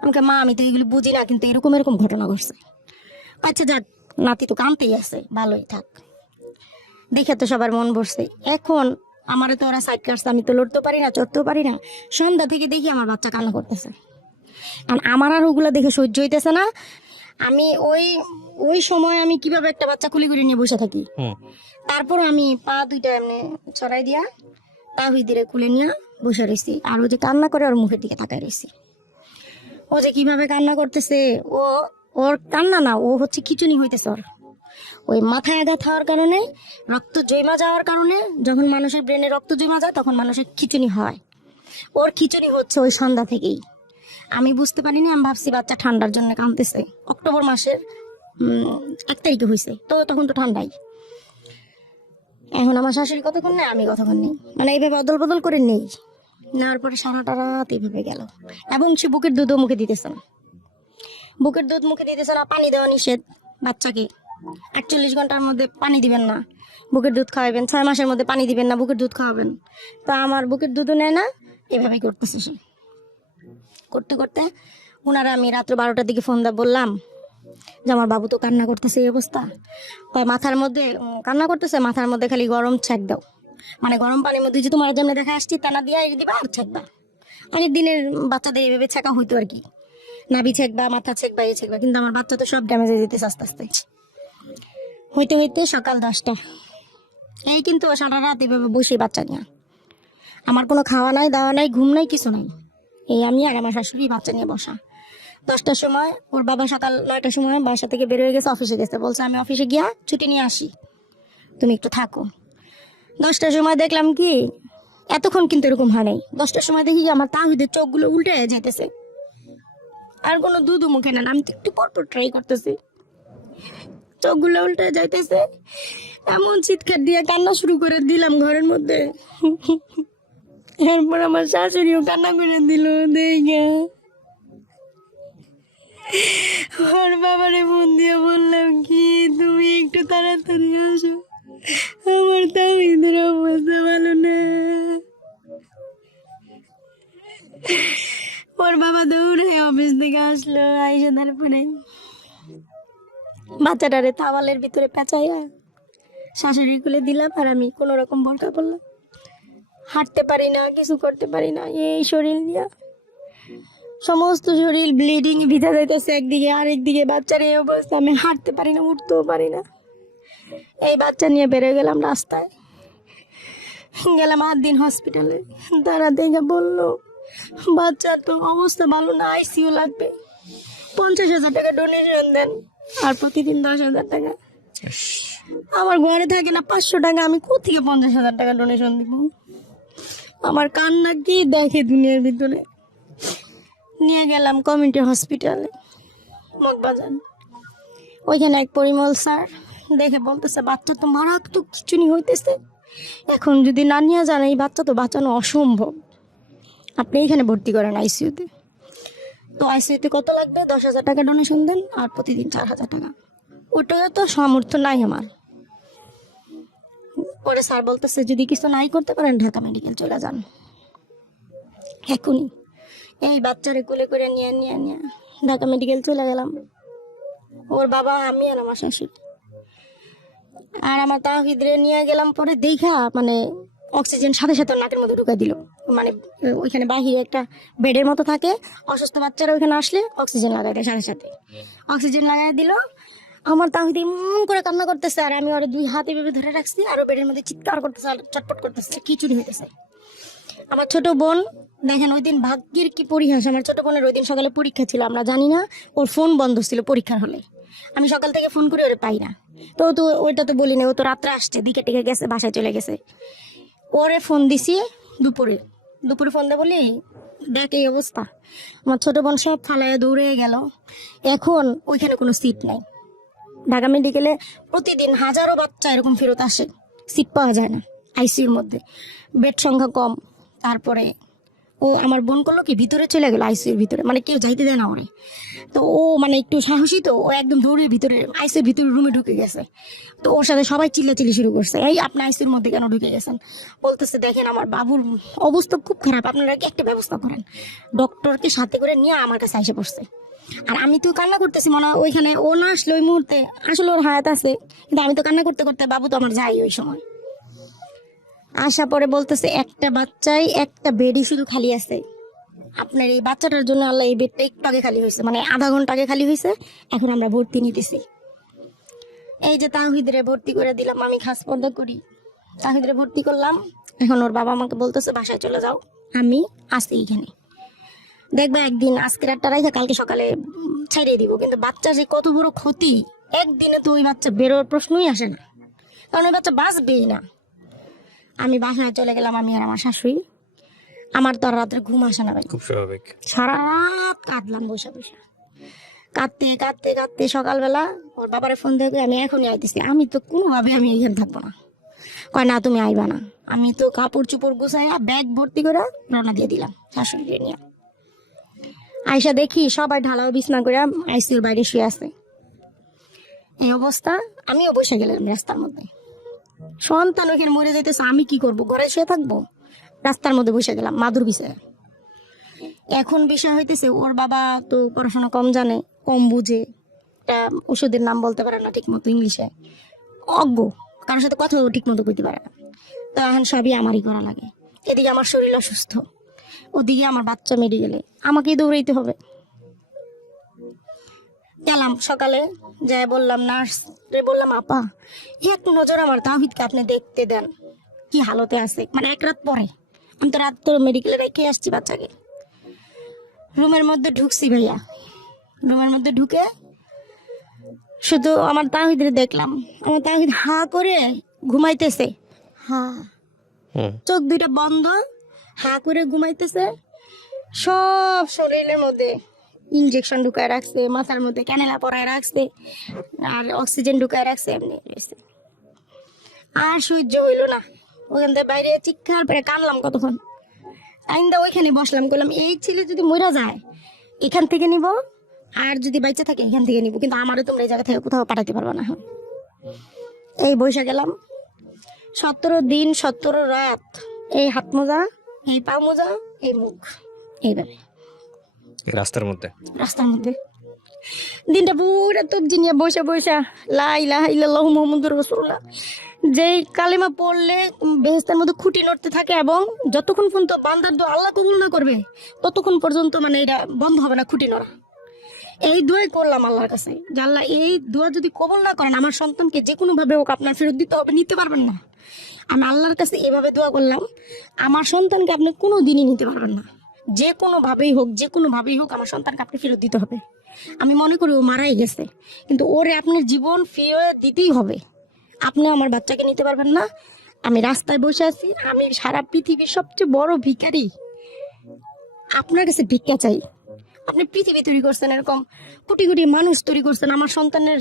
আমাকে মা আমি তো এগুলো বুঝি না, কিন্তু এরকম এরকম ঘটনা ঘটছে। আচ্ছা যাক, নাতি তো কানতেই আছে, ভালোই থাক। দেখে তো সবার মন বসছে। এখন আমারও তো ওরা সাইড কাটছে, আমি তো লড়তেও পারি না, চড়তেও পারি না। সন্ধ্যা থেকে দেখি আমার বাচ্চা কান্না করতেছে, আর আমার আর ওগুলো দেখে সহ্য হইতেছে না। আমি ওই ওই সময় আমি কিভাবে একটা বাচ্চা কুলি করে নিয়ে বসে থাকি। তারপর আমি পা দুইটা এমনি ছড়াই দিয়া তাহিদিরে কুলে নিয়ে বসে রয়েছি, আর ও যে কান্না করে ওর মুখের দিকে তাকায় রয়েছি। ও যে কিভাবে কান্না করতেছে, ওর কান্না না, ও হচ্ছে খিচুনি হইতেছে ওর। ওই মাথায় আঘাত হওয়ার কারণে, রক্ত জমা যাওয়ার কারণে, যখন মানুষের ব্রেনে রক্ত জমা যায় তখন মানুষের খিচুনি হয়। ওর খিচুনি হচ্ছে ওই সন্ধ্যা থেকেই। আমি বুঝতে পারিনি, আমি ভাবছি বাচ্চা ঠান্ডার জন্য কাঁদতেছে। অক্টোবর মাসের 1 তারিখে হয়েছে, তো তখন তো ঠান্ডাই। এখন আমার শাশুড়ি কতক্ষণ নেই, আমি কতক্ষণ নেই, মানে এইভাবে অদল বদল করে নেই। নেওয়ার পরে সারাটা রাত এইভাবে গেল। এবং সে বুকের দুধও মুখে দিতেছে না, বুকের দুধ মুখে দিতেছে না। পানি দেওয়া নিষেধ বাচ্চাকে, 48 ঘন্টার মধ্যে পানি দিবেন না, বুকের দুধ খাওয়াবেন। 6 মাসের মধ্যে পানি দিবেন না, বুকের দুধ খাওয়াবেন। তা আমার বুকের দুধও নেয় না, এভাবেই করতেছে সে। করতে করতে ওনারা, আমি রাত্র 12টার দিকে ফোন দিয়ে বললাম যে আমার বাবু তো কান্না করতেছে, এই অবস্থা। তাই মাথার মধ্যে কান্না করতেছে, মাথার মধ্যে খালি গরম ছ্যাঁক দাও, মানে গরম পানির মধ্যে যে তোমার যেমন দেখা আসছি টানা দিয়া দিবা আর ছ্যাঁকবা। অনেক দিনের বাচ্চাদের এইভাবে ছ্যাঁকা হইতো আর কি, নাভি ছ্যাঁকবা, মাথা ছ্যাঁকবা, এই ছ্যাঁকবা। কিন্তু আমার বাচ্চা তো সব ড্যামেজ হয়ে যেতেছে আস্তে আস্তে। হইতে হইতে সকাল 10টা, এই কিন্তু সারা রাত এভাবে বসে বাচ্চা নিয়ে। আমার কোনো খাওয়া নাই, দাওয়া নাই, ঘুম নাই, কিছু নাই। এই আমি আর আমার শাশুড়ি বাচ্চা নিয়ে বসা। 10টার সময় ওর বাবা সকাল 9টার সময় বাসা থেকে বের হয়ে গেছে, অফিসে গেছে। বলছে আমি অফিসে গিয়া ছুটি নিয়ে আসি, তুমি একটু থাকো। 10টার সময় দেখলাম কি, এতক্ষণ কিন্তু এরকম হয় নাই। 10টার সময় দেখি আমার তাহিদের চোখগুলো উল্টে যেতেছে, আর কোনো দুধও মুখে নেন। আমি তো একটু পরপর ট্রাই করতেছি, চোখগুলো উল্টে যাইতেছে। এমন চিৎকার দিয়ে কান্না শুরু করে দিলাম ঘরের মধ্যে। এরপর আমার শাশুড়িও কান্না করে দিল দেখে। ওর বাবারে ফোন দিয়ে বললাম কি, তুমি একটু তাড়াতাড়ি আসো, আমার তাহিদের অবস্থা ভালো না। ওর বাবা দৌড়ে অফিস থেকে আসলো, আইসে তারপরে বাচ্চাটারে তাওয়ালের ভিতরে পেঁচাইয়া শাশুড়ি খুলে দিলাম, আর আমি কোনো রকম বোরকা পড়লাম। হাঁটতে পারি না, কিছু করতে পারি না, এই শরীর নিয়ে সমস্ত শরীর ব্লিডিং ভিজা যাইতেছে একদিকে, আরেকদিকে বাচ্চার এই অবস্থা। আমি হাঁটতে পারি না, উঠতেও পারি না। এই বাচ্চা নিয়ে বেড়ে গেলাম রাস্তায়, গেলাম 8 দিন হসপিটালে। তারা দেখে বললো বাচ্চার তো অবস্থা ভালো না, আইসিইউ লাগবে। 50,000 টাকা ডোনেশন দেন, আর প্রতিদিন 10,000 টাকা। আমার ঘরে থাকে না 500 টাকা, আমি কোথেকে 50,000 টাকা ডোনেশন দিব? আমার কান্না কি দেখে দুনিয়ার ভিতরে। নিয়ে গেলাম কমিউনিটি হসপিটালে মগবাজার। ওইখানে এক পরিমল স্যার দেখে বলতেছে বাচ্চা তো মারাত্মক খিচুনি হইতেছে, এখন যদি না নিয়ে যান এই বাচ্চা তো বাঁচানো অসম্ভব, আপনি এখানে ভর্তি করেন আইসিইউতে। তো আইসিইউতে কত লাগবে? 10,000 টাকা ডোনেশন দেন, আর প্রতিদিন 4,000 টাকা। ওটা তো সামর্থ্য নাই আমার। পরে স্যার বলতেছে যদি কিছু নাই করতে পারেন ঢাকা মেডিকেল চলে যান এখনই। এই বাচ্চারে কোলে করে নিয়ে ঢাকা মেডিকেল চলে গেলাম। ওর বাবা, আমি আর আমার শাশুড়ি। আর আমার তাহিদরে নিয়ে গেলাম, পরে দেখা মানে অক্সিজেন সাথে সাথে নাকের মধ্যে ঢুকাই দিল। মানে ওইখানে বাহিরে একটা বেডের মতো থাকে, অসুস্থ বাচ্চারা ওইখানে আসলে অক্সিজেন লাগাই দেয়, সাথে সাথে অক্সিজেন লাগাই দিল। আমার তাহিদ এমন করে কান্না করতেছে, আর আমি ওরা 2 হাতে ভেবে ধরে রাখছি, আর ও বেডের মধ্যে চিৎকার করতেছে, আর চটপট করতেছে, খিচুড়ি হইতেছে। আমার ছোট বোন দেখেন, ওই দিন ভাগ্যের কি পরিহাস, আমার ছোট বোনের ওই দিন সকালে পরীক্ষা ছিল, আমরা জানি না, ওর ফোন বন্ধ ছিল পরীক্ষার হলে। আমি সকাল থেকে ফোন করে ওরে পাই না, তো ওইটা তো বলি না, ও তো রাত্রে আসছে, দিকে টিকে গেছে, বাসায় চলে গেছে। ওরে ফোন দিছি দুপুরে ফোন দিয়ে বলি দেখ এই অবস্থা। আমার ছোট বোন সব ফালায় দৌড়ে গেল। এখন ওইখানে কোনো সিট নাই। ঢাকা মেডিকেলে প্রতিদিন হাজারো বাচ্চা এরকম ফেরত আসে, সিট পাওয়া যায় না আইসিইউর মধ্যে, বেড সংখ্যা কম। তারপরে ও আমার বোন করলো কি, ভিতরে চলে গেল আইসিইউর ভিতরে, মানে কেউ যাইতে দেয় না ওরে। তো ও মানে একটু সাহসী, তো ও একদম দৌড়ে ভিতরে আইসিইউর ভিতরে রুমে ঢুকে গেছে। তো ওর সাথে সবাই চিল্লাচিল্লি শুরু করছে, এই আপনি আইসিইউর মধ্যে কেন ঢুকে গেছেন? বলতেছে দেখেন আমার বাবুর অবস্থা খুব খারাপ, আপনারা কি একটা ব্যবস্থা করেন। ডক্টরকে সাথে করে নিয়ে আমার কাছে এসে পড়ছে। আর আমি তো কান্না করতেছি, মনে হয় ওইখানে ও না আসলে ওই মুহূর্তে আসলে ওর হায়াত আছে, কিন্তু আমি তো কান্না করতে করতে, বাবু তো আমার যাই ওই সময়। আসা পরে বলতেছে একটা বাচ্চাই একটা বেডই শুধু খালি আছে, আপনার এই বাচ্চাটার জন্য আল্লাহ এই বেডটা একটু আগে খালি হয়েছে, মানে আধা ঘন্টা আগে খালি হয়েছে, এখন আমরা ভর্তি নিতেছি। এই যে তাহিদরে ভর্তি করে দিলাম, আমি খাস পর্দা করি, তাহিদরে ভর্তি করলাম। এখন ওর বাবা আমাকে বলতেছে বাসায় চলে যাও, আমি আসি এখানে, দেখবে একদিন আজকে রাতটা রাইখা কালকে সকালে ছাড়িয়ে দিব। কিন্তু বাচ্চা যে কত বড় ক্ষতি, একদিনে তো ওই বাচ্চা বেরোর প্রশ্নই আসে না, কারণ ওই বাচ্চা বাঁচবেই না। আমি বাসায় চলে গেলাম, আমি আর আমার শাশুড়ি। আমার তো আর রাত্রে ঘুম আসে না ভাই, খুব স্বাভাবিক। সারা রাত কাঁদলাম বসে বসে, কাঁদতে কাঁদতে কাঁদতে সকালবেলা ওর বাবারে ফোন দিয়ে আমি এখনই আইতেছি, আমি তো কোনোভাবে আমি এখানে থাকবো না। কয় না তুমি আইবা না। আমি তো কাপড় চোপড় গুছাইয়া ব্যাগ ভর্তি করে রওনা দিয়ে দিলাম শাশুড়িকে নিয়ে। আইসা দেখি সবাই ঢালাও বিছনা করে আইসিউর বাইরে শুয়ে আছে। এই অবস্থা, আমিও বসে গেলাম রাস্তার মধ্যে। সন্তান ওখানে মরে যাইতেছে, আমি কি করব, ঘরে শুয়ে থাকবো? রাস্তার মধ্যে বসে গেলাম মাদুর বিছায়। এখন বিষয় হইতেছে ওর বাবা তো পড়াশোনা কম জানে, কম বুঝে, একটা ওষুধের নাম বলতে পারে না ঠিক মতো ইংলিশে, অজ্ঞ, কারোর সাথে কথাও ঠিক মতো কইতে পারে না। তো এখন সবই আমারই করা লাগে। এদিকে আমার শরীর অসুস্থ, ওদিকে আমার বাচ্চা মেডিকেলে, আমাকেই দৌড়াইতে হবে। গেলাম সকালে, যাই বললাম নার্স রে, বললাম আপা এক নজর আমার তাহিদকে আপনি দেখতে দেন, কি হালতে আছে। মানে এক রাত পরে, আমি তো রাত তো মেডিকেলে রেখে আসছি বাচ্চাকে। রুমের মধ্যে ঢুকছি ভাইয়া, রুমের মধ্যে ঢুকে শুধু আমার তাহিদরে দেখলাম। আমার তাহিদ হা করে ঘুমাইতেছে, হা, চোখ দুইটা বন্ধ, হা করে ঘুমাইতেছে। সব শরীরের মধ্যে ইনজেকশন ঢুকায় রাখছে, মাথার মধ্যে ক্যানেলা পরায় রাখছে, আর অক্সিজেন ঢুকায় রাখছে, এমনি রয়েছে। আর সহ্য হইল না, ওখান থেকে বাইরে চিৎকার করে কানলাম কতক্ষণ। আইন্দা ওইখানে বসলাম, করলাম এই ছেলে যদি মরা যায় এখান থেকে নিব, আর যদি বাইচে থাকে এখান থেকে নিব, কিন্তু আমারও তোমরা এই জায়গা থেকে কোথাও পাঠাতে পারবো না। এই বসে গেলাম 17 দিন 17 রাত, এই হাত মোজা, এই পা মোজা, এই মুখ, এইভাবে রাস্তার মধ্যে দিনটা পুরো তবজি নিয়ে বসে বসে লা ইলাহা ইল্লাল্লাহু মুহাম্মাদুর রাসূলুল্লাহ যেই কালেমা পড়লে বেহেশতের মধ্যে খুঁটি নড়তে থাকে, এবং যতক্ষণ পর্যন্ত বান্দার দোয়া আল্লাহ কবুল না করবে ততক্ষণ পর্যন্ত মানে এটা বন্ধ হবে না, খুঁটি নড়া। এই দোয়াই করলাম আল্লাহর কাছে, যে আল্লাহ এই দোয়া যদি কবুল না করেন আমার সন্তানকে যে কোনো ভাবে হোক আপনার ফেরত দিতে হবে, নিতে পারবেন না। আমি আল্লাহর কাছে এভাবে দোয়া করলাম, আমার সন্তানকে আপনি কোনো দিনই নিতে পারবেন না, যে কোনো ভাবেই হোক, যে কোনো ভাবেই হোক আমার সন্তানকে আপনি ফেরত দিতে হবে। আমি মনে করি ও মারাই গেছে, কিন্তু ওরে আপনার জীবন ফেরত দিতেই হবে। আপনি আমার বাচ্চাকে নিতে পারবেন না। আমি রাস্তায় বসে আছি, আমি সারা পৃথিবীর সবচেয়ে বড় ভিখারি, আপনার কাছে ভিক্ষা চাই। আপনি পৃথিবী তৈরি করছেন, এরকম কোটি কোটি মানুষ তৈরি করছেন, আমার সন্তানের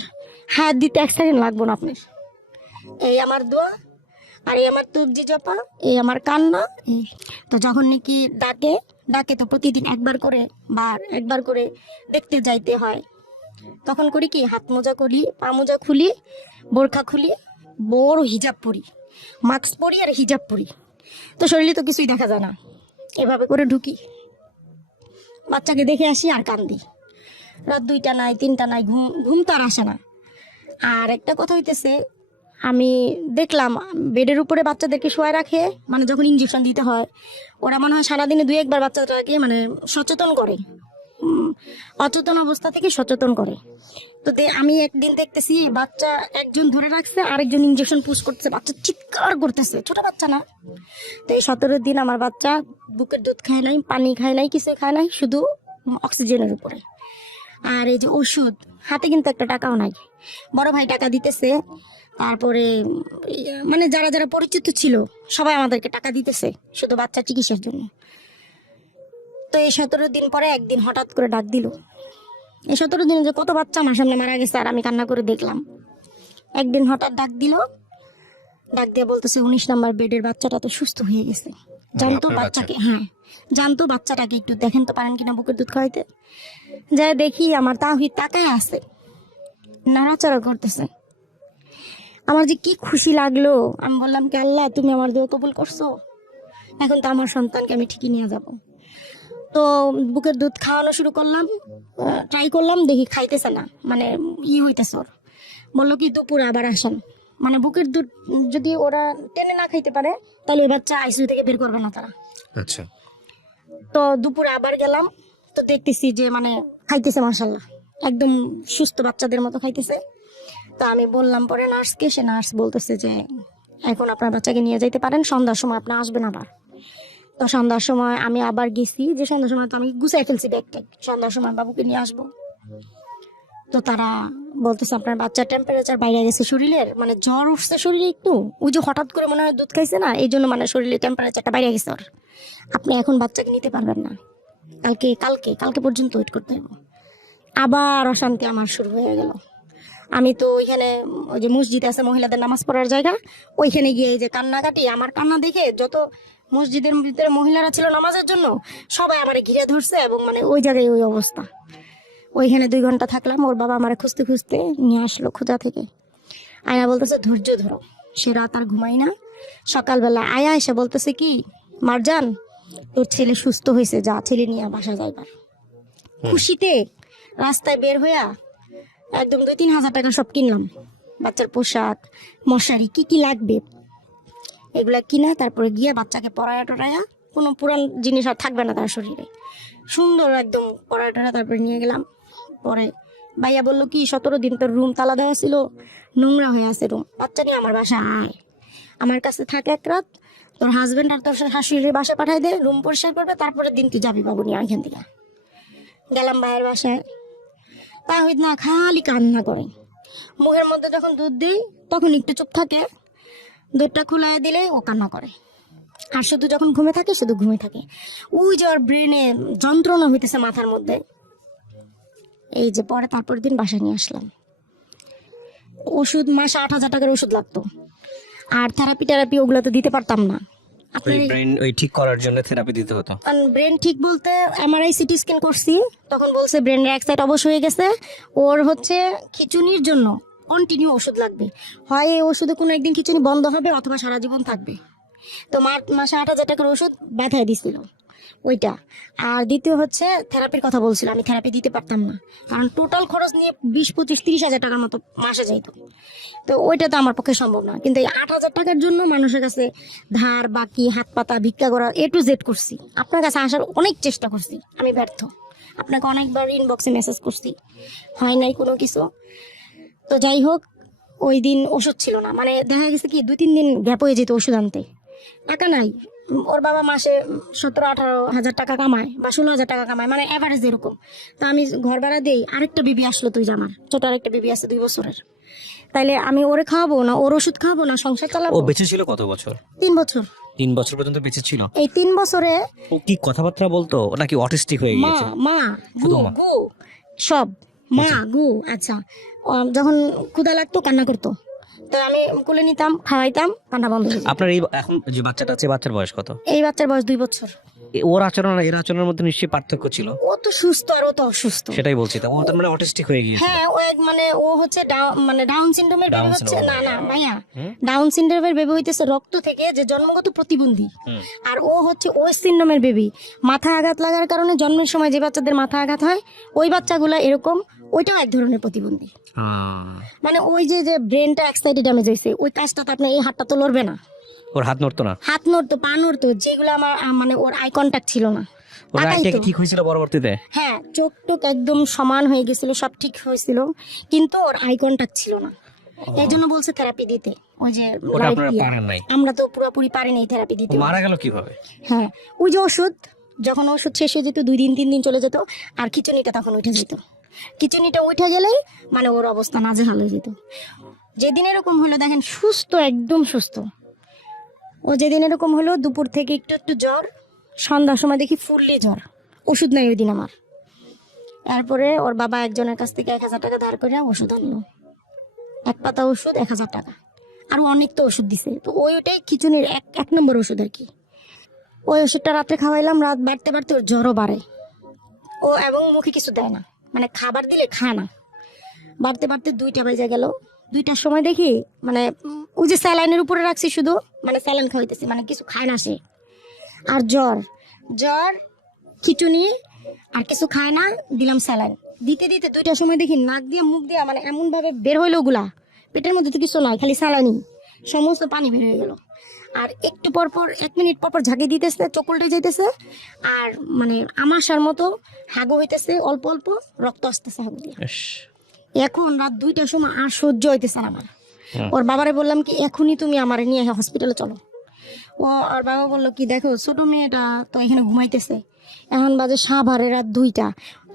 হাত দিতে 1 সেকেন্ড লাগবো না আপনার। এই আমার দোয়া, আর এই আমার তবজি জপা, এই আমার কান্না। তো যখন নাকি ডাকে তো প্রতিদিন একবার করে দেখতে যাইতে হয়, তখন করি কি হাত মোজা করি, পা মোজা খুলি, বোরখা খুলি, বড় হিজাব পরি, মাস্ক পরি আর হিজাব পরি, তো শরীরে তো কিছুই দেখা যায় না। এভাবে করে ঢুকি, বাচ্চাকে দেখে আসি আর কান্দি। রাত 2টা নাই 3টা নাই, ঘুম তো আর আসে না। আর একটা কথা হইতেছে, আমি দেখলাম বেডের উপরে বাচ্চাদেরকে শোয়ায় রাখে, মানে যখন ইঞ্জেকশন দিতে হয় ওরা মনে হয় সারাদিনে 2-1 বার বাচ্চাটাকে মানে সচেতন করে, অচেতন অবস্থা থেকে সচেতন করে। তো আমি একদিন দেখতেছি বাচ্চা একজন ধরে রাখছে, আরেকজন ইঞ্জেকশন পুশ করতেছে, বাচ্চা চিৎকার করতেছে, ছোট বাচ্চা না। তো এই 17 দিন আমার বাচ্চা বুকের দুধ খায় নাই, পানি খায় নাই, কিছু খায় নাই, শুধু অক্সিজেনের উপরে। আর এই যে ওষুধ, হাতে কিন্তু একটা টাকাও নাই, বড় ভাই টাকা দিতেছে, তারপরে মানে যারা যারা পরিচিত ছিল সবাই আমাদেরকে টাকা দিতেছে শুধু বাচ্চা চিকিৎসার জন্য। তো এই 17 দিন পরে একদিন হঠাৎ করে ডাক দিল। এই 17 দিনে যে কত বাচ্চা আমার সামনে মারা গেছে আর আমি কান্না করে দেখলাম। একদিন হঠাৎ ডাক দিল, ডাক দিয়ে বলতেছে 19 নাম্বার বেডের বাচ্চাটা তো সুস্থ হয়ে গেছে। জানতো আপনার বাচ্চাকে, হ্যাঁ জানতো বাচ্চাটাকে একটু দেখেন তো পারেন কিনা বুকের দুধ খাওয়াইতে। যাই দেখি আমার তাহিদ তাকায় আছে, নড়াচড়া করতেছে। আমার যে কি খুশি লাগলো। আমি বললাম কি আল্লাহ তুমি আমার দেহ কবুল করছো, এখন তো আমার সন্তানকে আমি ঠিকই নিয়ে যাব। তো বুকের দুধ খাওয়ানো শুরু করলাম, ট্রাই করলাম, দেখি খাইতেছে না, মানে হইতেছে ওর। বললো কি দুপুরে আবার আসেন, মানে বুকের দুধ যদি ওরা টেনে না খাইতে পারে তাহলে ওই বাচ্চা আইসিইউ থেকে বের করবে না তারা। আচ্ছা। তো দুপুরে আবার গেলাম, তো দেখতেছি যে মানে খাইতেছে মাশাল্লাহ, একদম সুস্থ বাচ্চাদের মতো খাইতেছে। তো আমি বললাম পরে নার্সকে, সে নার্স বলতেছে যে এখন আপনার বাচ্চাকে নিয়ে যাইতে পারেন, সন্ধ্যার সময় আপনি আসবেন আবার। তো সন্ধ্যার সময় আমি আবার গেছি, যে সন্ধ্যার সময় তো আমি গুছাই ফেলছি ব্যাগ ট্যাগ, সন্ধ্যার সময় বাবুকে নিয়ে আসবো। তো তারা বলতেছে আপনার বাচ্চার টেম্পারেচার বাইরে গেছে শরীরের, মানে জ্বর উঠছে শরীরে একটু, ওই যে হঠাৎ করে মনে হয় দুধ খাইছে না, এই জন্য মানে শরীরে টেম্পারেচারটা বাইরে গেছে ওর। আপনি এখন বাচ্চাকে নিতে পারবেন না, কালকে কালকে কালকে পর্যন্ত ওয়েট করতে হবে। আবার অশান্তি আমার শুরু হয়ে গেল। আমি তো ওইখানে ওই যে মসজিদ আছে মহিলাদের নামাজ পড়ার জায়গা, ওইখানে গিয়ে এই যে কান্নাকাটি, আমার কান্না দেখে যত মসজিদের ভিতরে মহিলারা ছিল নামাজের জন্য সবাই আমারে ঘিরে ধরছে, এবং মানে ওই জায়গায় ওই অবস্থা। ওইখানে 2 ঘন্টা থাকলাম, ওর বাবা আমারে খুঁজতে খুঁজতে নিয়ে আসলো খোঁজা থেকে। আয়া বলতেছে ধৈর্য ধরো, সে রাত আর ঘুমাই না। সকালবেলা আয়া এসে বলতেছে কি মারজান তোর ছেলে সুস্থ হয়েছে, যা ছেলে নিয়ে বাসা যাইবার। খুশিতে রাস্তায় বের হইয়া একদম 2-3 হাজার টাকা সব কিনলাম, বাচ্চার পোশাক মশারি কি কি লাগবে এগুলা কিনা, তারপরে গিয়ে বাচ্চাকে পড়ায়া টড়ায়া, কোনো পুরান জিনিস আর থাকবে না তার শরীরে, সুন্দর একদম পড়ায়া টড়ায়া তারপরে নিয়ে গেলাম। পরে ভাইয়া বললো কি 17 দিন তোর রুম তালা দেওয়া ছিল, নোংরা হয়ে আছে রুম, বাচ্চা নিয়ে আমার বাসা আয়, আমার কাছে থাকে এক রাত, তোর হাজবেন্ড আর তোর শাশুড়ির বাসা পাঠাই দে, রুম পরিষ্কার করবে, তারপরে দিন তুই যাবি বাবু নিয়ে এখান থেকে। গেলাম ভাইয়ের বাসায়, তাহিদ না খালি কান্না করে, মুখের মধ্যে যখন দুধ দিই তখন একটু চুপ থাকে, দুধটা খুলাই দিলে ও কান্না করে, আর শুধু যখন ঘুমে থাকে শুধু ঘুমে থাকে। ওই যে ওর ব্রেনে যন্ত্রণা হইতেছে মাথার মধ্যে। এই যে পরে তারপর দিন বাসায় নিয়ে আসলাম, ওষুধ মাসে 8,000 টাকার ওষুধ লাগতো, আর থেরাপি ওগুলো তো দিতে পারতাম না। ওই ব্রেন ওই ঠিক করার জন্য থেরাপি দিতে হতো। ব্রেন ঠিক বলতে এমআরআই সিটি স্ক্যান করছি, তখন বলছে ব্রেনের এক সাইড অবশ হয়ে গেছে, ওর হচ্ছে খিচুনির জন্য কন্টিনিউ ওষুধ লাগবে, হয় এই ওষুধে কোনো একদিন খিচুনি বন্ধ হবে অথবা সারা জীবন থাকবে। তো মাসে 8,000 টাকার ওষুধ বাধায় দিছিল ওইটা। আর দ্বিতীয় হচ্ছে থেরাপির কথা বলছিল, আমি থেরাপি দিতে পারতাম না, কারণ টোটাল খরচ নিয়ে 20-25-30 হাজার টাকার মতো মাসে যাইতো, তো ওইটা তো আমার পক্ষে সম্ভব না। কিন্তু এই 8,000 টাকার জন্য মানুষের কাছে ধার বাকি হাত পাতা ভিক্ষা করা A to Z করছি, আপনার কাছে আসার অনেক চেষ্টা করছি, আমি ব্যর্থ। আপনাকে অনেকবার ইনবক্সে মেসেজ করছি, হয় নাই কোনো কিছু। তো যাই হোক, ওই দিন ওষুধ ছিল না, মানে দেখা গেছে কি 2-3 দিন গ্যাপ হয়ে যেত ওষুধ আনতে, টাকা নাই। ওর বাবা মাসে 17-18 হাজার টাকা কামায় বা 16,000 টাকা কামায়, মানে অ্যাভারেজ এরকম। তো আমি ঘর ভাড়া দিই, আরেকটা বেবি আসলো, তুই আমার ছোট আরেকটা বেবি আছে 2 বছরের, তাইলে আমি ওরে খাওয়াবো না, ওর ওষুধ খাওয়াবো না, সংসার ও চালাবো। বেঁচে ছিল কত বছর? 3 বছর। 3 বছর পর্যন্ত বেঁচে ছিল? এই 3 বছরে ও কি কথাবার্তা বলতো নাকি অটিস্টিক হয়ে মা গিয়েছে? মা শুধু গু মা? গু সব মা গু। আচ্ছা, যখন ক্ষুধা লাগতো কান্না করতো, তো আমি কোলে নিতাম, খাওয়াইতাম, কান্না বন্ধ হয়ে যেত। আপনার এই এখন যে বাচ্চাটা আছে, বাচ্চার বয়স কত? এই বাচ্চার বয়স 2 বছর। ওর আচরণ আর এর আচরণের মধ্যে নিশ্চয়ই পার্থক্য ছিল। ও তো সুস্থ আর ও তো অসুস্থ। সেটাই বলছি, তা ও তো মানে অটিস্টিক হয়ে গিয়েছে। হ্যাঁ, ও মানে ও হচ্ছে ডাউন সিনড্রোমের বেবি Down হচ্ছে, syndrome। না না ভাইয়া, ডাউন সিনড্রোমের বেবি হইতেছে রক্ত থেকে যে জন্মগত প্রতিবন্ধী, আর ও হচ্ছে ওয়েস সিনড্রোমের বেবি, মাথা আঘাত লাগার কারণে জন্মের সময় যে বাচ্চাদের মাথা আঘাত হয় ওই বাচ্চাগুলো এরকম, ওইটাও এক ধরনের প্রতিবন্ধী। মানে ওই যে যে ব্রেনটা এক সাইডে ড্যামেজ হয়েছে, ওই কাজটা তো আপনার এই হাতটা তো লড়বে না, ওর হাত নড়তো না? হাত নড়তো, পা নড়তো, যেগুলো আমার মানে ওর আই কন্ট্যাক্ট ছিল না। ওর আইটা তাকাইতো। ঠিক হয়েছিল পরবর্তীতে? হ্যাঁ, চোখ টোক একদম সমান হয়ে গেছিল, সব ঠিক হয়েছিল, কিন্তু ওর আই কন্ট্যাক্ট ছিল না, এই জন্য বলছে থেরাপি দিতে। ওই যে ওটা live আপনারা দিয়ে। পারেন নাই? আমরা তো পুরোপুরি পারিনি থেরাপি দিতে। ও মারা গেল কিভাবে? হ্যাঁ, ওই যে ওষুধ, যখন ওষুধ শেষ হয়ে যেত 2 দিন 3 দিন চলে যেত, আর খিচুনিটা তখন উঠে যেত, খিচুনিটা উঠে গেলেই মানে ওর অবস্থা নাজেহাল হয়ে যেত। যেদিন এরকম হলো দেখেন, সুস্থ একদম সুস্থ, ও যেদিন এরকম হলো দুপুর থেকে একটু একটু জ্বর, সন্ধ্যার সময় দেখি ফুললি জ্বর, ওষুধ নাই ওই দিন আমার। তারপরে ওর বাবা একজনের কাছ থেকে 1,000 টাকা ধার করে ওষুধ আনলো, এক পাতা ওষুধ 1,000 টাকা, আর অনেক তো ওষুধ দিছে, তো ওইটাই খিচুনির এক নম্বর ওষুধ আর কি। ওই ওষুধটা রাত্রে খাওয়াইলাম, রাত বাড়তে বাড়তে ওর জ্বরও বাড়ে, ও এবং মুখে কিছু দেয় না, মানে খাবার দিলে খায় না। বাড়তে বাড়তে 2টা বেজে গেল। 2টার সময় দেখি মানে ওই যে স্যালাইনের উপরে রাখছি শুধু, মানে স্যালাইন খাওয়াইতেছি, মানে কিছু খায় না সে, আর জ্বর জ্বর খিচুনি, আর কিছু খায় না, দিলাম স্যালাইন। দিতে দিতে 2টার সময় দেখি নাক দিয়ে মুখ দিয়ে মানে এমন ভাবে বের হইলো ওগুলা, পেটের মধ্যে তো কিছু নয়, খালি স্যালাইনই, সমস্ত পানি বের হয়ে গেল। আর একটু পর পর 1 মিনিট পর পর ঝাঁকি দিতেছে, চোখ উল্টে যাইতেছে, আর মানে আমাশার মতো হাগু হইতেছে, অল্প অল্প রক্ত আসতেছে হাগু দিয়ে। ইস, এখন রাত 2টার সময় আর সহ্য হইতেছে না আমার। ওর বাবারে বললাম কি এখনই তুমি আমারে নিয়ে হসপিটালে চলো। ওর বাবা বললো কি দেখো ছোট মেয়েটা তো এখানে ঘুমাইতেছে, এখন বাজে সাভারে রাত 2টা,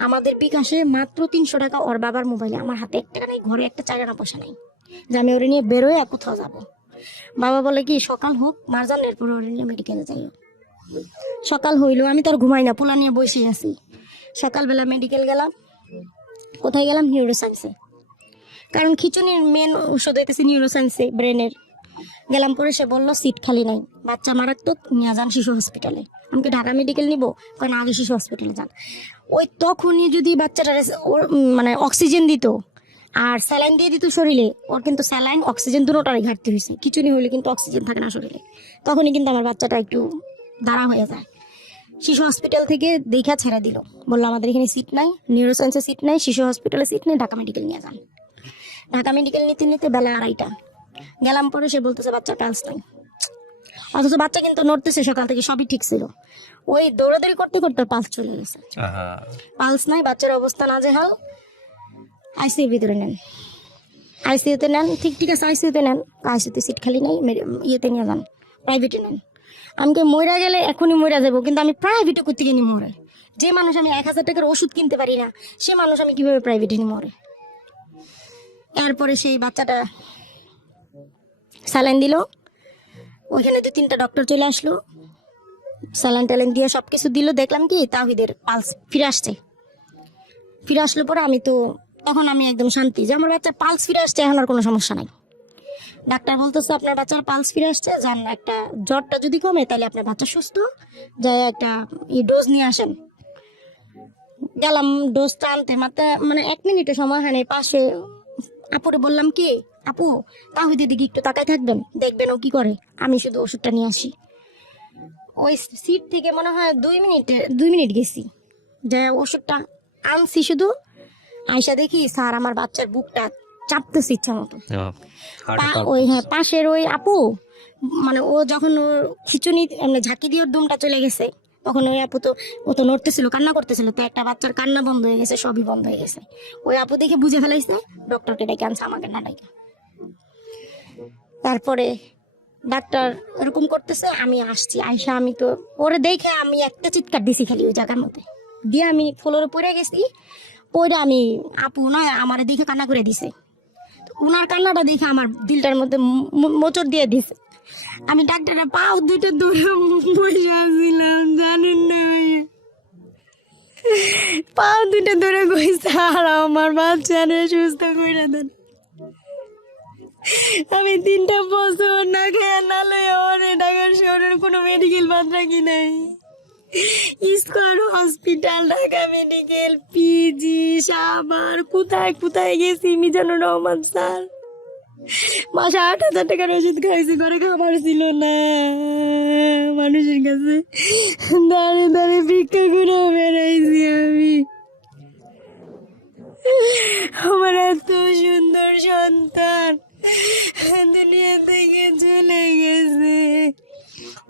আমাদের বিকাশে মাত্র 300 টাকা ওর বাবার মোবাইলে, আমার হাতে 1 টাকা নেই, ঘরে একটা 4 আনা পয়সা নেই যে আমি ওরে নিয়ে বেরোয় আর কোথাও যাবো। বাবা বলে কি সকাল হোক মারজান, এরপর ওরে নিয়ে মেডিকেলে যাই। সকাল হইলো, আমি তো আর ঘুমাই না, পোলা নিয়ে বসে আছি। সকালবেলা মেডিকেল গেলাম। কোথায় গেলাম? নিউরোসায়েন্সে, কারণ খিচুনির মেন ওষুধ হইতেছে নিউরোসায়েন্সে, ব্রেনের। গেলাম, পরে সে বললো সিট খালি নাই, বাচ্চা মারাত্মক, নিয়ে যান শিশু হসপিটালে। আমাকে ঢাকা মেডিকেল নিবো, কারণ আগে শিশু হসপিটালে যান। ওই তখনই যদি বাচ্চাটা মানে অক্সিজেন দিত আর স্যালাইন দিয়ে দিত শরীরে, ওর কিন্তু স্যালাইন অক্সিজেন দুটোটারই ঘাটতি হয়েছে। খিচুনি হইলে কিন্তু অক্সিজেন থাকে না শরীরে, তখনই কিন্তু আমার বাচ্চাটা একটু দাঁড়া হয়ে যায়। শিশু হসপিটাল থেকে দেখা ছেড়ে দিল, বললো আমাদের এখানে সিট নাই, নিউরোসায়েন্সে সিট নাই, শিশু হসপিটালে সিট নেই, ঢাকা মেডিকেল নিয়ে যান। ঢাকা মেডিকেল নিতে নিতে বেলা 2:30 গেলাম, পরে সে বলতেছে বাচ্চা পালস নাই, অথচ বাচ্চা কিন্তু নড়তেছে সকাল থেকে, সবই ঠিক ছিল। ওই দৌড়াদৌড়ি করতে করতে পালস চলে গেছে, আহা, পালস নাই, বাচ্চার অবস্থা নাজেহাল। আইসিইউর ভিতরে নেন, আইসিইউতে নেন, ঠিক ঠিক আছে আইসিইউতে নেন, আইসিইউতে সিট খালি নাই, ইয়েতে নিয়ে যান, প্রাইভেটে নেন। আমাকে মইরা গেলে এখনই মইরা যাবো, কিন্তু আমি প্রাইভেটে করতে গিয়ে মরে, যে মানুষ আমি 1,000 টাকার ওষুধ কিনতে পারি না, সে মানুষ আমি কিভাবে প্রাইভেটে নিয়ে মরে। এরপরে সেই বাচ্চাটা স্যালাইন দিল, ওইখানে 2-3টা ডক্টর চলে আসলো, স্যালাইন ট্যালাইন দিয়ে সব কিছু দিল। দেখলাম কি তাওহিদের পালস ফিরে আসছে। ফিরে আসলো পরে আমি তো তখন আমি একদম শান্তি যে আমার বাচ্চার পালস ফিরে আসছে, এখন আর কোনো সমস্যা নাই। ডাক্তার বলতেছে আপনার বাচ্চার পালস ফিরে আসছে, যান একটা জ্বরটা যদি কমে তাহলে আপনার বাচ্চা সুস্থ, যাই একটা ডোজ নিয়ে আসেন। গেলাম ডোজটা আনতে, মাত্র মানে 1 মিনিটের সময় হয়নি। পাশে আপুরে বললাম কি আপু তাহিদের দিকে একটু তাকায় থাকবেন, দেখবেন ও কি করে, আমি শুধু ওষুধটা নিয়ে আসি। ওই সিট থেকে মনে হয় 2 মিনিট গেছি, যে ওষুধটা আনছি শুধু, আয়সা দেখি স্যার আমার বাচ্চার বুকটা চাপতেছে ইচ্ছা মতো। ওই হ্যাঁ পাশের ওই আপু, মানে ও যখন ওর খিচুনি এমনি ঝাঁকি দিয়ে ওর দমটা চলে গেছে, তখন ওই আপু তো ও তো নড়তেছিল, কান্না করতেছিল, তো একটা বাচ্চার কান্না বন্ধ হয়ে গেছে, সবই বন্ধ হয়ে গেছে। ওই আপু দেখে বুঝে ফেলাইছে, ডক্টরকে ডেকে আনছে, আমাকে না ডেকে। তারপরে ডাক্তার এরকম করতেছে, আমি আসছি, আয়সা আমি তো ওরে দেখে আমি একটা চিৎকার দিছি খালি ওই জায়গার মধ্যে দিয়ে, আমি ফ্লোরে পড়ে গেছি। পরে আমি আপু নয় আমার দেখে কান্না করে দিছে, ওনার কান্নাটা দেখে আমার দিলটার মধ্যে মোচড় দিয়ে দিছে। আমি ডাক্তারের পাও 2টা ধরে বসে আসছিলাম, জানেন না পাও 2টা ধরে কইছে আর আমার বাচ্চারে সুস্থ করে দেন। আমি 3টা বছর না খেয়ে না লয়ে অনেক ঢাকার শহরের কোনো মেডিকেল বাদ রাখি নাই। Square hospital, Dhaka medical, PG, Savar, কোথায় কোথায় গেছি, মিজানুর রহমান স্যার। মাসে 8,000 টাকার ওষুধ খাইছি, ঘরে খাবার ছিল না, মানুষের কাছে দাঁড়িয়ে দাঁড়িয়ে ভিক্ষা করে বেড়াইছি আমি। আমার এত সুন্দর সন্তান দুনিয়া থেকে চলে গেছে।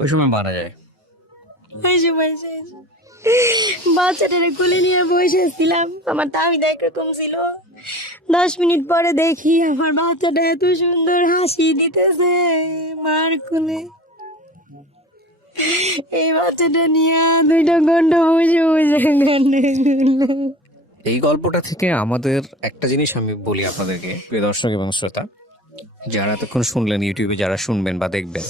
ওই সময় মারা যায়। বাচ্চাটারে কোলে নিয়ে বসেছিলাম, আমার তাহিদা একরকম ছিল। 10 মিনিট পরে দেখি আমার বাচ্চাটা এত সুন্দর হাসি দিতেছে মার কোলে। এই বাচ্চাটা নিয়ে 2টা ঘন্টা বসে বসে কান্না করলো। এই গল্পটা থেকে আমাদের একটা জিনিস আমি বলি আপনাদেরকে, প্রিয় দর্শক এবং শ্রোতা যারা এতক্ষণ শুনলেন, ইউটিউবে যারা শুনবেন বা দেখবেন,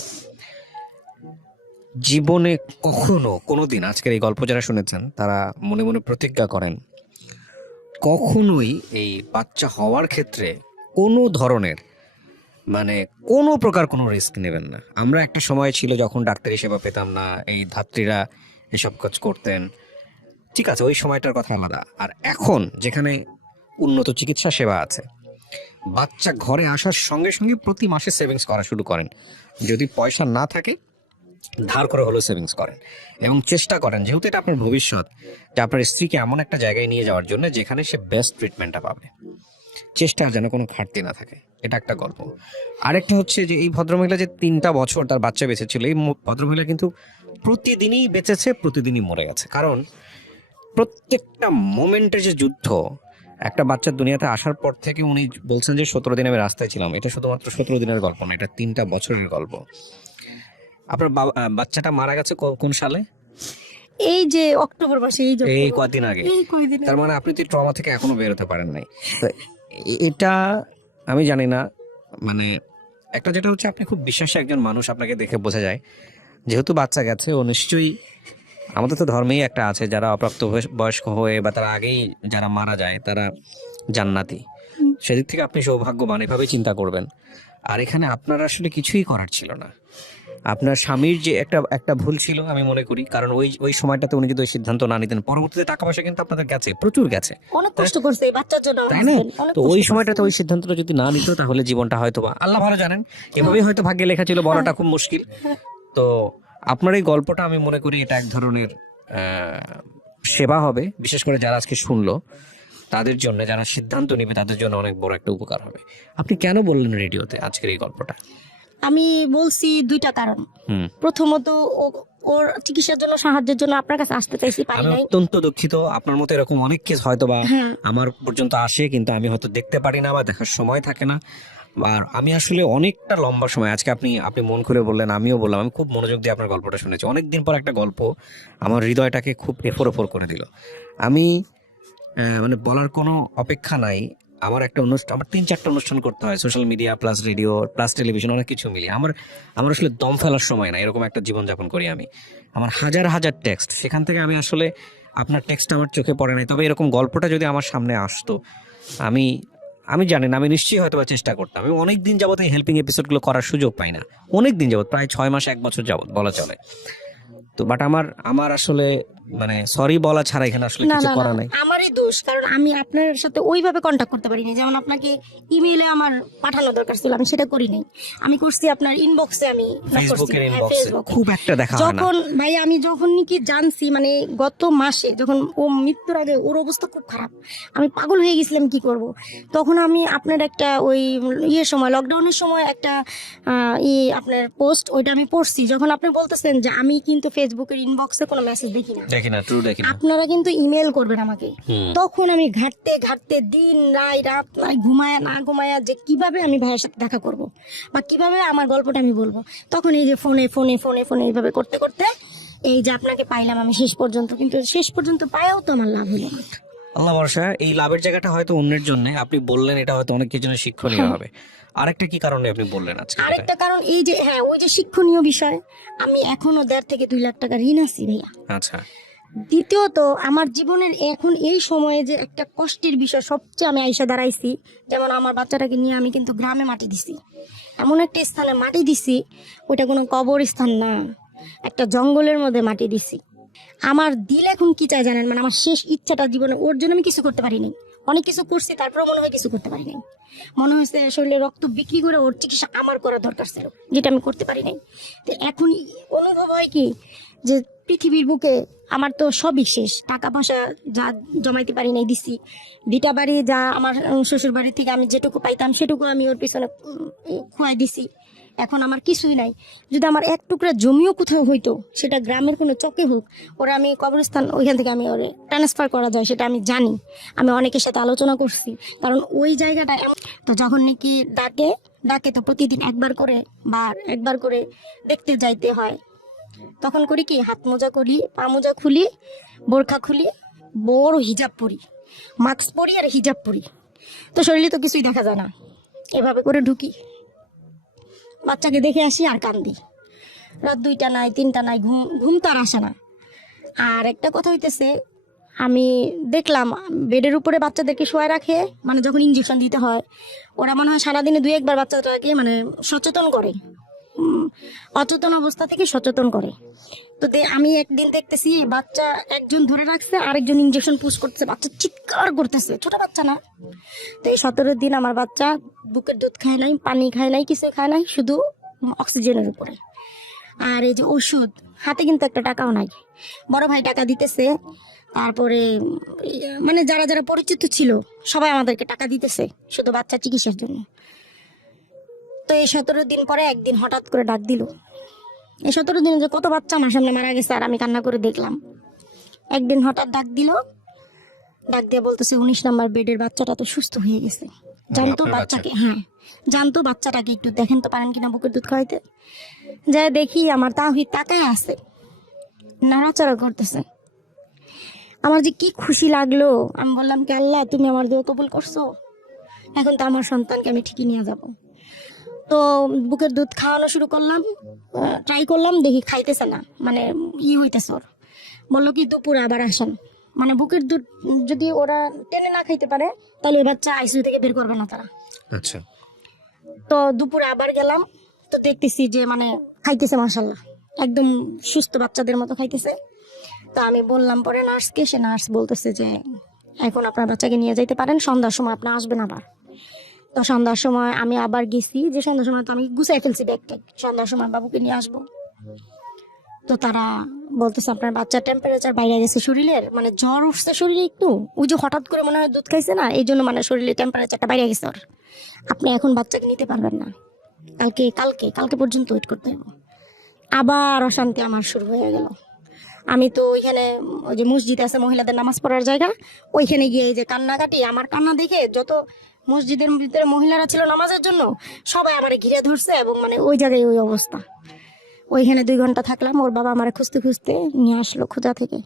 জীবনে কখনো কোনোদিন আজকের এই গল্প যারা শুনেছেন তারা মনে মনে প্রতিজ্ঞা করেন কখনোই এই বাচ্চা হওয়ার ক্ষেত্রে কোনো ধরনের মানে কোনো প্রকার কোনো রিস্ক নেবেন না। আমরা একটা সময় ছিল যখন ডাক্তারি সেবা পেতাম না, এই ধাত্রীরা এসব কাজ করতেন, ঠিক আছে, ওই সময়টার কথা আলাদা। আর এখন যেখানে উন্নত চিকিৎসা সেবা আছে, বাচ্চা ঘরে আসার সঙ্গে সঙ্গে প্রতি মাসে সেভিংস করা শুরু করেন। যদি পয়সা না থাকে ধার করে হলেও সেভিংস করেন এবং চেষ্টা করেন, যেহেতু এটা আপনার ভবিষ্যৎ, যে আপনার স্ত্রীকে এমন একটা জায়গায় নিয়ে যাওয়ার জন্য যেখানে সে বেস্ট ট্রিটমেন্টটা পাবে। চেষ্টার যেন কোনো ঘাটতি না থাকে, এটা একটা গল্প। আরেকটা হচ্ছে যে এই ভদ্রমহিলা যে 3টা বছর তার বাচ্চা বেঁচেছিল, এই ভদ্রমহিলা কিন্তু প্রতিদিনই বেঁচেছে, প্রতিদিনই মরে গেছে। কারণ প্রত্যেকটা মোমেন্টের যে যুদ্ধ, একটা বাচ্চার দুনিয়াতে আসার পর থেকে উনি বলছেন যে 17 দিন আমি রাস্তায় ছিলাম, এটা শুধুমাত্র 17 দিনের গল্প না, এটা 3টা বছরের গল্প। আপনার বাচ্চাটা মারা গেছে কোন সালে? এই যে অক্টোবর মাসে, এই কদিন আগে। তার মানে আপনি তো ট্রমা থেকে এখনো বেরোতে পারেন নাই। তো এটা আমি জানি না, মানে একটা যেটা হচ্ছে আপনি খুব বিশ্বাসী একজন মানুষ, আপনাকে দেখে বোঝা যায়। যেহেতু বাচ্চা গেছে, ও নিশ্চয়ই, আমাদের তো ধর্মেই একটা আছে যারা অপ্রাপ্ত বয়স্ক হয়ে বা তারা আগেই যারা মারা যায় তারা জান্নাতি। সেদিক থেকে আপনি সৌভাগ্যবান, এভাবেই চিন্তা করবেন। আর এখানে আপনার আসলে কিছুই করার ছিল না। আপনার স্বামীর যে একটা ভুল ছিল আমি মনে করি, কারণ ওই সময়টাতে উনি যদি ওই সিদ্ধান্ত না নিতেন, পরবর্তীতে টাকা পয়সা কিন্তু আপনাদের গেছে, প্রচুর গেছে, অনেক কষ্ট করছে এই বাচ্চার জন্য, তাই না? তো ওই সময়টাতে ওই সিদ্ধান্তটা যদি না নিত তাহলে জীবনটা হয়তো বা, আল্লাহ ভালো জানেন, এভাবেই হয়তো ভাগ্যে লেখা ছিল, বলাটা খুব মুশকিল। তো আপনার এই গল্পটা আমি মনে করি এটা এক ধরনের সেবা হবে, বিশেষ করে যারা আজকে শুনলো তাদের জন্য, যারা সিদ্ধান্ত নেবে তাদের জন্য অনেক বড় একটা উপকার হবে। আপনি কেন বললেন রেডিওতে আজকের এই গল্পটা? আমি বলছি 2টা কারণ। প্রথমত, ওর চিকিৎসার জন্য, সাহায্যের জন্য আপনার কাছে আসতে চাইছি, পারি আমি নাই। অত্যন্ত দুঃখিত, আপনার মতো এরকম অনেক কেস হয়তো বা আমার পর্যন্ত আসে, কিন্তু আমি হয়তো দেখতে পারি না বা দেখার সময় থাকে না। আর আমি আসলে অনেকটা লম্বা সময়, আজকে আপনি মন খুলে বললেন, আমিও বললাম, আমি খুব মনোযোগ দিয়ে আপনার গল্পটা শুনেছি। অনেকদিন পর একটা গল্প আমার হৃদয়টাকে খুব এফোর করে দিল। আমি মানে বলার কোনো অপেক্ষা নাই। আমার একটা অনুষ্ঠান, আমার 3-4টা অনুষ্ঠান করতে হয়, social media plus radio plus television, অনেক কিছু মিলিয়ে আমার আসলে দম ফেলার সময় না, এরকম একটা জীবনযাপন করি আমি। আমার হাজার হাজার টেক্সট, সেখান থেকে আমি আসলে আপনার টেক্সট আমার চোখে পড়ে নাই। তবে এরকম গল্পটা যদি আমার সামনে আসতো, আমি জানি না, আমি নিশ্চয়ই হয়তো চেষ্টা করতাম। আমি অনেক দিন যাবত এই হেল্পিং এপিসোডগুলো করার সুযোগ পাই না, অনেক দিন যাবত, প্রায় 6 মাস 1 বছর যাবত বলা চলে। তো বাট আমার আসলে মানে সরি বলা ছাড়া এখানে আসলে না কিছু না করা না, নাই। আমারই দোষ, কারণ আমি আপনার সাথে ওইভাবে কন্ট্যাক্ট করতে পারিনি। যেমন আপনাকে ইমেইলে আমার পাঠানো দরকার ছিল, আমি সেটা করি নাই। আমি করছি আপনার ইনবক্সে, আমি ফেসবুকের ইনবক্সে খুব একটা দেখা হয় না। যখন ভাই আমি যখন নাকি জানছি, মানে গত মাসে যখন ও মৃত্যুর আগে, ওর অবস্থা খুব খারাপ, আমি পাগল হয়ে গেছিলাম কি করব। তখন আমি আপনার একটা ওই সময়, লকডাউনের সময় একটা আপনার পোস্ট, ওইটা আমি পড়ছি, যখন আপনি বলতেছেন যে আমি কিন্তু ফেসবুকের ইনবক্সে কোনো মেসেজ দেখি না, আপনারা কিন্তু ইমেল করবেন আমাকে। তখন আমি ঘাটতে ঘাটতে দিন রাত ঘুমায়া না ঘুমায়া যে কিভাবে আমি ভাইয়ের সাথে দেখা করব বা কিভাবে আমার গল্পটা আমি বলবো, তখন এই যে ফোনে ফোনে ফোনে ফোনে এইভাবে করতে করতে এই যে আপনাকে পাইলাম আমি শেষ পর্যন্ত। কিন্তু শেষ পর্যন্ত পায়াও তো আমার লাভ হলো না। আল্লাহ ভরসা, এই লাভের জায়গাটা হয়তো অন্যের জন্য আপনি বললেন, এটা হয়তো অনেক কিছু শিক্ষণীয় হবে। আরেকটা কি কারণে আপনি বললেন আজকে? আরেকটা কারণ এই যে, হ্যাঁ, ওই যে শিক্ষণীয় বিষয়, আমি এখনো 1.5 থেকে 2 লাখ টাকা ঋণ আছি ভাইয়া। আচ্ছা। দ্বিতীয়ত, আমার জীবনের এখন এই সময়ে যে একটা কষ্টের বিষয়, সবচেয়ে আমি আইসা দাঁড়াইছি, যেমন আমার বাচ্চাটাকে নিয়ে আমি কিন্তু গ্রামে মাটি দিছি, এমন একটা স্থানে মাটি দিছি, ওইটা কোনো কবরস্থান না, একটা জঙ্গলের মধ্যে মাটি দিছি। আমার দিল এখন কি চাই জানেন? মানে আমার শেষ ইচ্ছাটা জীবনে, ওর জন্য আমি কিছু করতে পারিনি, অনেক কিছু করছি, তারপরে মনে হয় কিছু করতে পারিনি। মনে হয়েছে শরীরে রক্ত বিক্রি করে ওর চিকিৎসা আমার করা দরকার ছিল, যেটা আমি করতে পারি নাই। তো এখন অনুভব হয় কি, যে পৃথিবীর বুকে আমার তো সবই শেষ, টাকা পয়সা যা জমাইতে পারি নাই দিছি, 2টা বাড়ি যা আমার শ্বশুর বাড়ি থেকে আমি যেটুকু পাইতাম সেটুকু আমি ওর পিছনে খুয়াই দিছি। এখন আমার কিছুই নাই। যদি আমার 1 টুকরা জমিও কোথাও হইতো, সেটা গ্রামের কোনো চকে হোক, ওরা আমি কবরস্থান ওইখান থেকে আমি ওরে ট্রান্সফার করা যায় সেটা আমি জানি, আমি অনেকের সাথে আলোচনা করছি। কারণ ওই জায়গাটা তো যখন নাকি ডাকে তো প্রতিদিন একবার করে দেখতে যাইতে হয়। তখন করি কি, হাত মোজা করি, পা মোজা খুলি, বোরখা খুলি, বড় হিজাব পরি, মাস্ক পরি আর হিজাব পরি, তো শরীরে তো কিছুই দেখা যায় না, এভাবে করে ঢুকি, বাচ্চাকে দেখে আসি আর কান্দি। রাত 2টা নাই 3টা নাই, ঘুম ঘুম তো আর আসে না। আর একটা কথা হইতেছে, আমি দেখলাম বেডের উপরে বাচ্চাদেরকে শোয়া রাখে, মানে যখন ইঞ্জেকশন দিতে হয় ওরা মনে হয় সারাদিনে 2-1 বার বাচ্চাটাকে মানে সচেতন করে, অচেতন অবস্থা থেকে সচেতন করে। তো আমি একদিন দেখতেছি বাচ্চা একজন ধরে রাখছে, আরেকজন ইঞ্জেকশন পুশ করতেছে, বাচ্চা চিৎকার করতেছে, ছোট বাচ্চা না। তো এই 17 দিন আমার বাচ্চা বুকের দুধ খায় নাই, পানি খায় নাই, কিছু খায় নাই, শুধু অক্সিজেনের উপরে। আর এই যে ওষুধ, হাতে কিন্তু একটা টাকাও নাই, বড় ভাই টাকা দিতেছে, তারপরে মানে যারা যারা পরিচিত ছিল সবাই আমাদেরকে টাকা দিতেছে শুধু বাচ্চা চিকিৎসার জন্য। তো এই 17 দিন পরে একদিন হঠাৎ করে ডাক দিল। এই 17 দিনে যে কত বাচ্চা আমার সামনে মারা গেছে আর আমি কান্না করে দেখলাম। একদিন হঠাৎ ডাক দিল, ডাক দিয়ে বলতেছে 19 নম্বর বেডের বাচ্চাটা তো সুস্থ হয়ে গেছে। জানতো আপনার বাচ্চাকে, হ্যাঁ জানতো বাচ্চাটাকে একটু দেখেন তো পারেন কিনা বুকের দুধ খাওয়াইতে। যাই দেখি আমার তাহিদ তাকায় আছে, নাড়াচাড়া করতেছে। আমার যে কি খুশি লাগলো, আমি বললাম কি আল্লাহ তুমি আমার দেহ কবুল করছো, এখন তো আমার সন্তানকে আমি ঠিকই নিয়ে যাব। তো বুকের দুধ খাওয়ানো শুরু করলাম, ট্রাই করলাম, দেখি খাইতেছে না, মানে হইতেছে ওর। বললো কি দুপুরে আবার আসেন, মানে বুকের দুধ যদি ওরা টেনে না খাইতে পারে তাহলে ওই বাচ্চা আইসিইউ থেকে বের করবে না তারা। আচ্ছা। তো দুপুরে আবার গেলাম, তো দেখতেছি যে মানে খাইতেছে মাশাল্লাহ, একদম সুস্থ বাচ্চাদের মতো খাইতেছে। তো আমি বললাম পরে নার্সকে, সে নার্স বলতেছে যে এখন আপনার বাচ্চাকে নিয়ে যাইতে পারেন, সন্ধ্যার সময় আপনি আসবেন আবার। তো সন্ধ্যার সময় আমি আবার গেছি, যে সন্ধ্যার সময় তো আমি গুছাই ফেলছি ব্যাগটা, সন্ধ্যার সময় বাবুকে নিয়ে আসবো। তো তারা বলতেছে আপনার বাচ্চার টেম্পারেচার বাইরে গেছে শরীরের, মানে জ্বর উঠছে শরীরে একটু, ওই যে হঠাৎ করে মনে হয় দুধ খাইছে না, এই জন্য মানে শরীরে টেম্পারেচারটা বাইরে গেছে ওর। আপনি এখন বাচ্চাকে নিতে পারবেন না, কালকে কালকে কালকে পর্যন্ত ওয়েট করতে হবে। আবার অশান্তি আমার শুরু হয়ে গেল। আমি তো ওইখানে ওই যে মসজিদ আছে মহিলাদের নামাজ পড়ার জায়গা, ওইখানে গিয়ে এই যে কান্নাকাটি, আমার কান্না দেখে যত মসজিদের ভিতরে মহিলারা ছিল নামাজের জন্য সবাই আমারে ঘিরে ধরছে, এবং মানে ওই জায়গায় ওই অবস্থা। ওইখানে 2 ঘন্টা থাকলাম, ওর বাবা আমারে খুঁজতে খুঁজতে নিয়ে আসলো খোঁজা থেকে।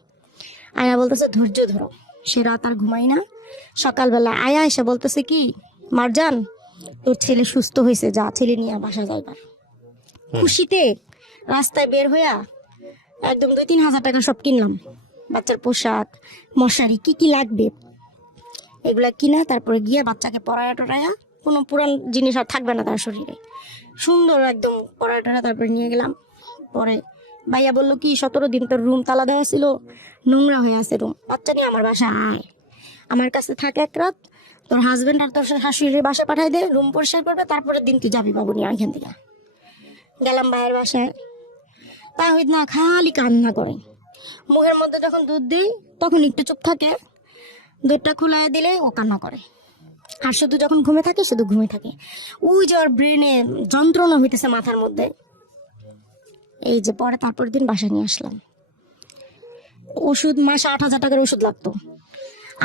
আয়া বলতেছে ধৈর্য ধরো, সে রাত আর ঘুমাই না। সকালবেলা আয়া এসে বলতেছে কি মারজান তোর ছেলে সুস্থ হয়েছে, যা ছেলে নিয়ে বাসা যাইবার। খুশিতে রাস্তায় বের হইয়া একদম 2-3 হাজার টাকা সব কিনলাম, বাচ্চার পোশাক, মশারি, কি কি লাগবে এগুলা কিনা, তারপরে গিয়ে বাচ্চাকে পড়ায়া টড়ায়া, কোনো পুরান জিনিস আর থাকবে না তার শরীরে, সুন্দর একদম পড়ায়া টড়ায়া তারপরে নিয়ে গেলাম। পরে ভাইয়া বললো কি 17 দিন তোর রুম তালা দেওয়া ছিল, নোংরা হয়ে আছে রুম, বাচ্চা নিয়ে আমার বাসায় আয়, আমার কাছে থাকে 1 রাত, তোর হাজবেন্ড আর তোর শাশুড়ির বাসায় পাঠাই দে, রুম পরিষ্কার করবে, তারপরের দিন তুই যাবি বাবু নিয়ে এখান থেকে। গেলাম ভাইয়ের বাসায়, তাহিদ না খালি কান্না করে, মুখের মধ্যে যখন দুধ দিই তখন একটু চুপ থাকে, দুধটা খুলাই দিলে ও কান্না করে, আর শুধু যখন ঘুমে থাকে শুধু ঘুমে থাকে। ওই যে ওর ব্রেনে যন্ত্রণা হইতেছে মাথার মধ্যে। এই যে পরে তারপর দিন বাসায় নিয়ে আসলাম, ওষুধ মাসে 8,000 টাকার ওষুধ লাগতো,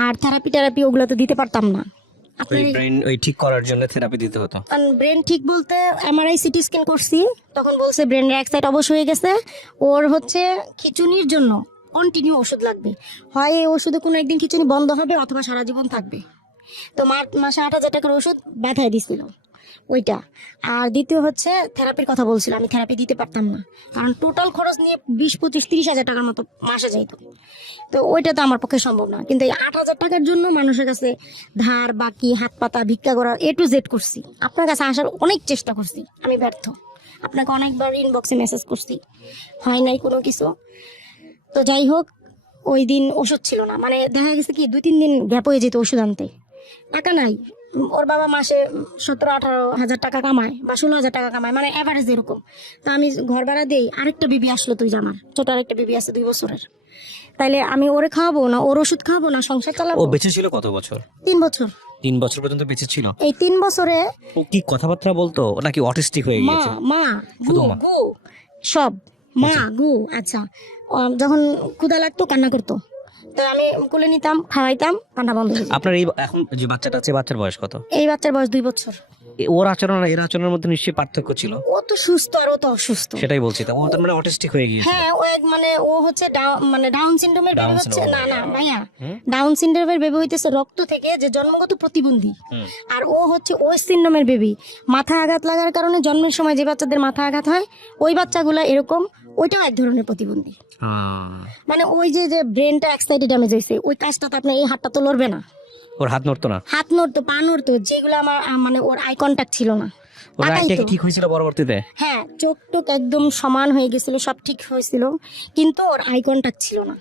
আর থেরাপি ওগুলো তো দিতে পারতাম না। ওই ব্রেন ওই ঠিক করার জন্য থেরাপি দিতে হতো। ব্রেন ঠিক বলতে এমআরআই সিটি স্ক্যান করছি, তখন বলছে ব্রেনের এক সাইড অবশ হয়ে গেছে, ওর হচ্ছে খিঁচুনির জন্য কন্টিনিউ ওষুধ লাগবে, হয় এই ওষুধে কোনো একদিন খিঁচুনি বন্ধ হবে অথবা সারা জীবন থাকবে। তো মাসে 8,000 টাকার ওষুধ বাধায় দিছিল ওইটা। আর দ্বিতীয় হচ্ছে থেরাপির কথা বলছিল, আমি থেরাপি দিতে পারতাম না, কারণ টোটাল খরচ নিয়ে 20-25-30 হাজার টাকার মতো মাসে যাইতো, তো ওইটা তো আমার পক্ষে সম্ভব না। কিন্তু এই 8,000 টাকার জন্য মানুষের কাছে ধার বাকি হাত পাতা ভিক্ষা করা A to Z করছি, আপনার কাছে আসার অনেক চেষ্টা করছি, আমি ব্যর্থ। আপনাকে অনেকবার ইনবক্সে মেসেজ করছি, হয় নাই কোনো কিছু। তো যাই হোক, ওই দিন ওষুধ ছিল না, মানে দেখা গেছে কি 2-3 দিন গ্যাপ হয়ে যেত ওষুধ আনতে, টাকা নাই। ওর বাবা মাসে 17-18 হাজার টাকা কামায় বা 16,000 টাকা কামায়, মানে এভারেজ এরকম। তো আমি ঘর ভাড়া দিই, আরেকটা বেবি আসলো, তুই যে আমার ছোট আরেকটা বেবি আছে 2 বছরের, তাইলে আমি ওরে খাওয়াবো না, ওর ওষুধ খাওয়াবো না, সংসার চালাবো। ও বেঁচে ছিল কত বছর? 3 বছর। 3 বছর পর্যন্ত বেঁচে ছিল। এই 3 বছরে ও কি কথাবার্তা বলতো নাকি অটিস্টিক হয়ে মা গিয়েছে? মা শুধু গু মা? গু সব মা গু। আচ্ছা, যখন ক্ষুধা লাগতো কান্না করতো, তো আমি কোলে নিতাম, খাওয়াইতাম, কান্না বন্ধ হয়ে যেত। আপনার এই এখন যে বাচ্চাটা আছে, বাচ্চার বয়স কত? এই বাচ্চার বয়স 2 বছর। ওর আচরণ আর এর আচরণের মধ্যে নিশ্চয়ই পার্থক্য ছিল। ও তো সুস্থ আর ও তো অসুস্থ। সেটাই বলছি, তা ও তো মানে অটিস্টিক হয়ে গিয়েছে। হ্যাঁ ও মানে ও হচ্ছে মানে ডাউন সিনড্রোমের বেবি Down হচ্ছে, syndrome না না ভাইয়া, হুম? ডাউন সিনড্রোমের বেবি হইতেছে রক্ত থেকে যে জন্মগত প্রতিবন্ধী, হুম। আর ও হচ্ছে ওই সিনড্রোমের বেবি। মাথা আঘাত লাগার কারণে জন্মের সময় যে বাচ্চাদের মাথা আঘাত হয় ওই বাচ্চাগুলো এরকম, ওইটাও এক ধরনের প্রতিবন্ধী। মানে ওই যে যে ব্রেনটা এক সাইডে ড্যামেজ হয়েছে, ওই কাজটা তো আপনার এই হাতটা তো লড়বে না, ওর হাত নড়তো না, হাত নড়তো পা নড়তো, যেগুলো আমার মানে ওর আই কন্ট্যাক্ট ছিল না। ওর আইটা কি তাকাইতো। ঠিক হয়েছিল পরবর্তীতে? হ্যাঁ চোখ টোক একদম সমান হয়ে গেছিল, সব ঠিক হয়েছিল, কিন্তু ওর আই কন্ট্যাক্ট ছিল না।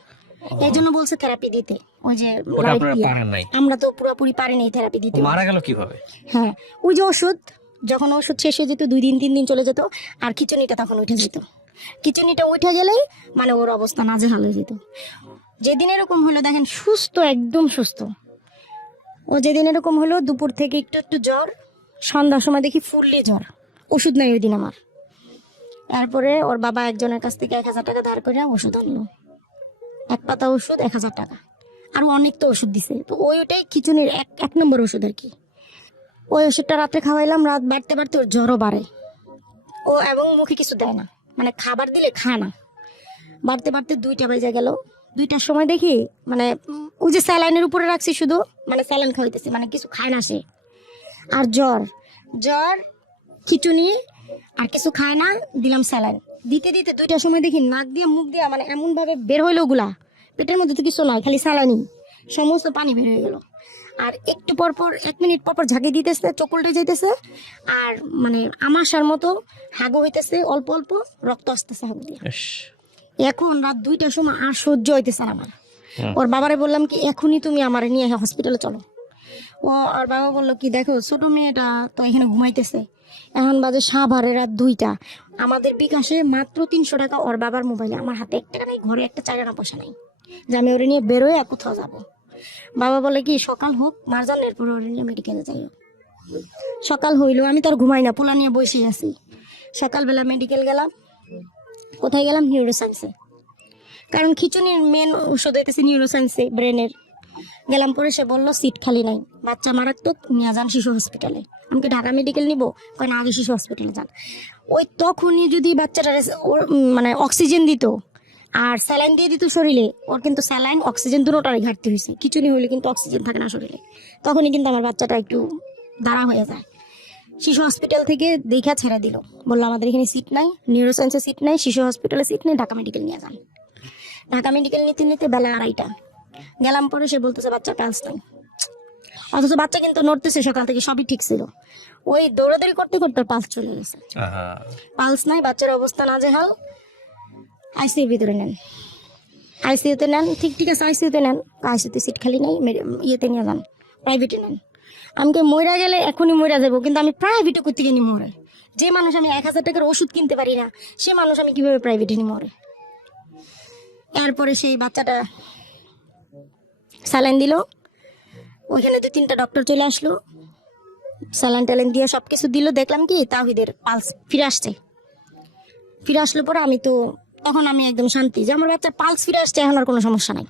এই জন্য বলছে থেরাপি দিতে, ওই যে ওটা live আপনারা দিয়ে। পারেন নাই। আমরা তো পুরোপুরি পারিনি থেরাপি দিতে। মারা গেল কিভাবে? হ্যাঁ ওই যে ওষুধ, যখন ওষুধ শেষ হয়ে যেত 2 দিন 3 দিন চলে যেত, আর খিচুনিটা তখন উঠে যেত। খিচুনিটা উঠে গেলেই মানে ওর অবস্থা নাজেহাল হয়ে যেত। যেদিন এরকম হলো দেখেন, সুস্থ একদম সুস্থ, ও যেদিন এরকম হলো দুপুর থেকে একটু একটু জ্বর, সন্ধ্যার সময় দেখি ফুললি জ্বর, ওষুধ নাই ওই দিন আমার। তারপরে ওর বাবা একজনের কাছ থেকে 1000 টাকা ধার করে ওষুধ আনলো, এক পাতা ওষুধ 1000 টাকা, আর অনেক তো ওষুধ দিছে, তো ওইটাই খিচুনির এক নম্বর ওষুধ আর কি। ওই ওষুধটা রাতে খাওয়াইলাম, রাত বাড়তে বাড়তে ওর জ্বরও বাড়ে, ও এবং মুখে কিছু দেয় না, মানে খাবার দিলে খায় না। বাড়তে বাড়তে 2টা বেজে গেল, 2টার সময় দেখি মানে ওই যে স্যালাইনের উপরে রাখছি শুধু, মানে স্যালাইন খাওয়াইতেছি, মানে কিছু খায় না সে, আর জ্বর জ্বর খিচুনি, আর কিছু খায় না, দিলাম স্যালাইন। দিতে দিতে 2টার সময় দেখি নাক দিয়ে মুখ দিয়ে মানে এমন ভাবে বের হইলো ওগুলা, পেটের মধ্যে তো কিছু নয়, খালি স্যালাইনই, সমস্ত পানি বের হয়ে গেল। আর একটু পর পর 1 মিনিট পর পর ঝাঁকি দিতেছে, চোখ উল্টে যাইতেছে, আর মানে আমাশার মতো হাগু হইতেছে, অল্প অল্প রক্ত আসতেছে হাগু দিয়ে। এখন রাত 2টার সময় আর সহ্য হইতেছে না আমার। ওর বাবারে বললাম কি এখনই তুমি আমার নিয়ে হসপিটালে চলো। ও আর বাবা বললো কি দেখো ছোট মেয়েটা তো এখানে ঘুমাইতেছে, এখন বাজে সাভারে রাত 2টা, আমাদের বিকাশে মাত্র 300 টাকা ওর বাবার মোবাইলে, আমার হাতে 1 টাকা নাই, ঘরে একটা 4 আনা পয়সা নাই যে আমি ওরে নিয়ে বেরোয় আর কোথাও যাবো। বাবা বলে কি সকাল হোক মারজান, এরপর ওরে নিয়ে মেডিকেলে যাই। সকাল হইলো, আমি তো আর ঘুমাই না, পোলা নিয়ে বসে আছি। সকালবেলা মেডিকেল গেলাম, কোথায় গেলাম? নিউরোসায়েন্সে, কারণ খিচুনির মেন ওষুধ হইতেছে নিউরোসায়েন্সে ব্রেনের। গেলাম, পরে সে বললো সিট খালি নাই, বাচ্চা মারাত্মক, নিয়ে যান শিশু হসপিটালে। আমাকে ঢাকা মেডিকেল নিবো, কয় না আগে শিশু হসপিটালে যান। ওই তখনই যদি বাচ্চাটা মানে অক্সিজেন দিত আর স্যালাইন দিয়ে দিত শরীরে, ওর কিন্তু স্যালাইন অক্সিজেন দুটোটারই ঘাটতি হয়েছে, খিচুনি হইলে কিন্তু অক্সিজেন থাকে না শরীরে, তখনই কিন্তু আমার বাচ্চাটা একটু দাঁড়া হয়ে যায়। শিশু হসপিটাল থেকে দেখা ছেড়ে দিল, বললো আমাদের এখানে সিট নাই, নিউরোসায়েন্সে সিট নাই, শিশু হসপিটালে সিট নেই, ঢাকা মেডিকেল নিয়ে যান। ঢাকা মেডিকেল নিতে নিতে বেলা 2:30 গেলাম, পরে সে বলতেছে বাচ্চা পালস নাই, অথচ বাচ্চা কিন্তু নড়তেছে সকাল থেকে, সবই ঠিক ছিল। ওই দৌড়াদৌড়ি করতে করতে পালস চলে গেছে, পালস নাই, বাচ্চার অবস্থা নাজেহাল। আইসিইউর ভিতরে নেন, আইসিইউতে নেন, ঠিক ঠিক আছে আইসিইউতে নেন, আইসিইউতে সিট খালি নাই, ইয়েতে নিয়ে যান, প্রাইভেটে নেন। আমাকে মইরা গেলে এখনই মইরা যাবো, কিন্তু আমি প্রাইভেটে করতে গিয়ে মরে, যে মানুষ আমি 1000 টাকার ওষুধ কিনতে পারি না, সে মানুষ আমি কিভাবে প্রাইভেটে নিয়ে মরে। এরপরে সেই বাচ্চাটা স্যালাইন দিল, ওইখানে 2-3টা ডক্টর চলে আসলো, স্যালাইন ট্যালাইন দিয়ে সব কিছু দিল। দেখলাম কি তাহিদের পালস ফিরে আসছে। ফিরে আসলো পরে আমি তো তখন আমি একদম শান্তি যে আমার বাচ্চার পালস ফিরে আসছে, এখন আর কোনো সমস্যা নাই।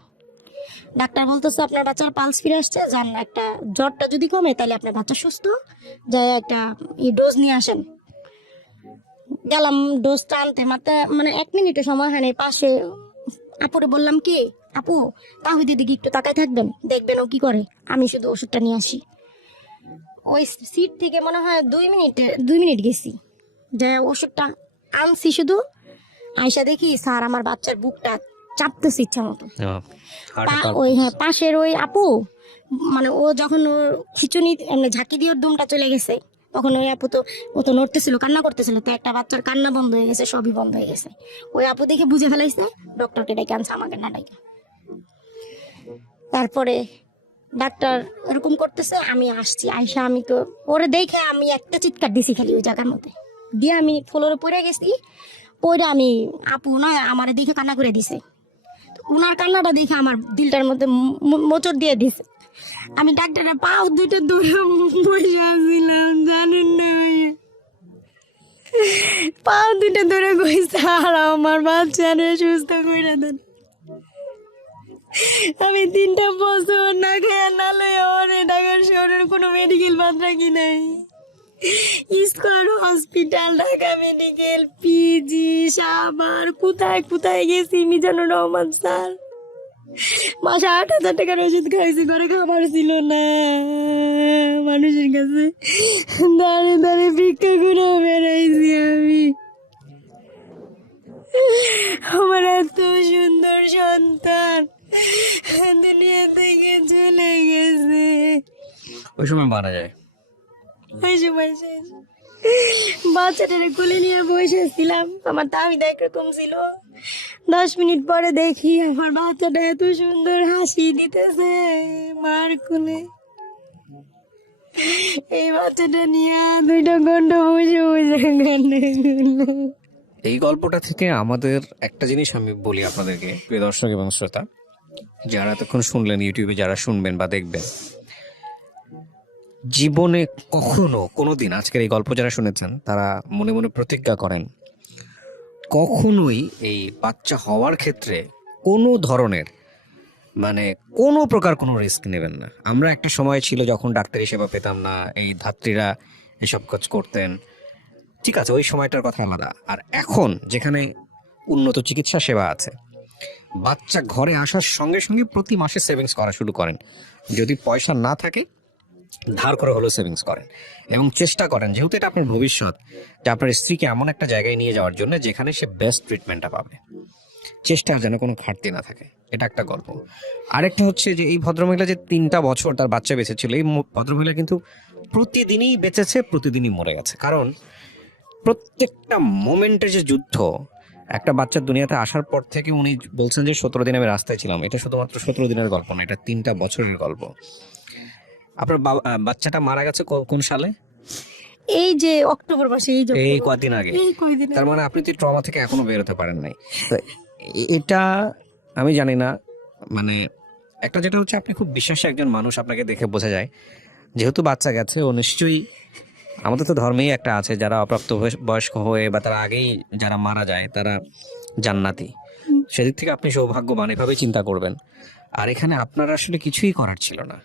ডাক্তার বলতেছে আপনার বাচ্চার পালস ফিরে আসছে, যান একটা জ্বরটা যদি কমে তাহলে আপনার বাচ্চা সুস্থ, যাই একটা ডোজ নিয়ে আসেন। গেলাম ডোজটা আনতে, মাত্র মানে 1 মিনিটের সময় হয়নি, পাশে আপুরে বললাম কি আপু তাহিদের দিকে একটু তাকায় থাকবেন, দেখবেন ও কি করে, আমি শুধু ওষুধটা নিয়ে আসি। ওই সিট থেকে মনে হয় 2 মিনিট গেছি, যে ওষুধটা আনছি শুধু, আয়সা দেখি স্যার আমার বাচ্চার বুকটা চাপতেছে ইচ্ছা মতো। ওই হ্যাঁ পাশের ওই আপু, মানে ও যখন ওর খিচুনি এমনি ঝাঁকি দিয়ে ওর দুমটা চলে গেছে, তখন ওই আপু তো ও তো নড়তেছিল, কান্না করতেছিল, তো একটা বাচ্চার কান্না বন্ধ হয়ে গেছে, সবই বন্ধ হয়ে গেছে। ওই আপু দেখে বুঝে ফেলাইছে, ডক্টরকে ডেকে আনছে, আমাকে না ডেকে। তারপরে ডাক্তার এরকম করতেছে, আমি আসছি, আয়সা আমি তো ওরে দেখে আমি একটা চিৎকার দিছি খালি ওই জায়গার মধ্যে দিয়ে, আমি ফ্লোরে পড়ে গেছি। পরে আমি আপু নয় আমার দেখে কান্না করে দিছে, ওনার কান্নাটা দেখে আমার দিলটার মধ্যে মোচড় দিয়ে দিছে। আমি ডাক্তারের পাও 2টা ধরে বসে আসছিলাম, জানেন না ভাইয়া, পাও 2টা ধরে কইছে আর আমার বাচ্চারে সুস্থ করে দেন। আমি 3টা বছর না খেয়ে না লয়ে আমার ঢাকার শহরের কোনো মেডিকেল বাদ রাখি নাই। Square hospital, Dhaka medical, PG, Savar, কোথায় কোথায় গেছি মিজানুর রহমান স্যার। মাসে 8,000 টাকার ওষুধ খাইছি, ঘরে খাবার ছিল না, মানুষের কাছে দাঁড়িয়ে দাঁড়িয়ে ভিক্ষা করে বেড়াইছি আমি। আমার এত সুন্দর সন্তান দুনিয়া থেকে চলে গেছে। ওই সময় মারা যায়। ওই সময় শেষ। বাচ্চাটারে কোলে নিয়ে বসেছিলাম, আমার তাবিদা একরকম ছিল। 10 মিনিট পরে দেখি আমার বাচ্চাটা এত সুন্দর হাসি দিতেছে মার কোলে। এই বাচ্চাটা নিয়ে 2টা ঘন্টা বসে বসে কান্না করলো। এই গল্পটা থেকে আমাদের একটা জিনিস আমি বলি আপনাদেরকে, প্রিয় দর্শক এবং শ্রোতা যারা এতক্ষণ শুনলেন, ইউটিউবে যারা শুনবেন বা দেখবেন, জীবনে কখনো কোনোদিন আজকের এই গল্প যারা শুনেছেন তারা মনে মনে প্রতিজ্ঞা করেন কখনোই এই বাচ্চা হওয়ার ক্ষেত্রে কোনো ধরনের মানে কোনো প্রকার কোনো রিস্ক নেবেন না। আমরা একটা সময় ছিল যখন ডাক্তারি সেবা পেতাম না, এই ধাত্রীরা এসব কাজ করতেন, ঠিক আছে, ওই সময়টার কথা আলাদা। আর এখন যেখানে উন্নত চিকিৎসা সেবা আছে, বাচ্চা ঘরে আসার সঙ্গে সঙ্গে প্রতি মাসে সেভিংস করা শুরু করেন। যদি পয়সা না থাকে ধার করে হলেও সেভিংস করেন এবং চেষ্টা করেন, যেহেতু এটা আপনার ভবিষ্যৎ, যে আপনার স্ত্রীকে এমন একটা জায়গায় নিয়ে যাওয়ার জন্য যেখানে সে বেস্ট ট্রিটমেন্টটা পাবে। চেষ্টার যেন কোনো ঘাটতি না থাকে, এটা একটা গল্প। আরেকটা হচ্ছে যে এই ভদ্রমহিলা যে 3টা বছর তার বাচ্চা বেঁচেছিল, এই ভদ্রমহিলা কিন্তু প্রতিদিনই বেঁচেছে, প্রতিদিনই মরে গেছে। কারণ প্রত্যেকটা মোমেন্টের যে যুদ্ধ, একটা বাচ্চার দুনিয়াতে আসার পর থেকে উনি বলছেন যে 17 দিন আমি রাস্তায় ছিলাম, এটা শুধুমাত্র 17 দিনের গল্প না, এটা 3টা বছরের গল্প। আপনার বাচ্চাটা মারা গেছে কোন সালে? এই যে অক্টোবর মাসে, এই কদিন আগে। কয়দিন তার মানে আপনি তো ট্রমা থেকে এখনো বেরোতে পারেন নাই। তো এটা আমি জানি না, মানে একটা যেটা হচ্ছে আপনি খুব বিশ্বাসী একজন মানুষ, আপনাকে দেখে বোঝা যায়। যেহেতু বাচ্চা গেছে, ও নিশ্চয়ই, আমাদের তো ধর্মেই একটা আছে যারা অপ্রাপ্ত বয়স্ক হয়ে বা তারা আগেই যারা মারা যায় তারা জান্নাতি। সেদিক থেকে আপনি সৌভাগ্যবান, এভাবেই চিন্তা করবেন। আর এখানে আপনার আসলে কিছুই করার ছিল না।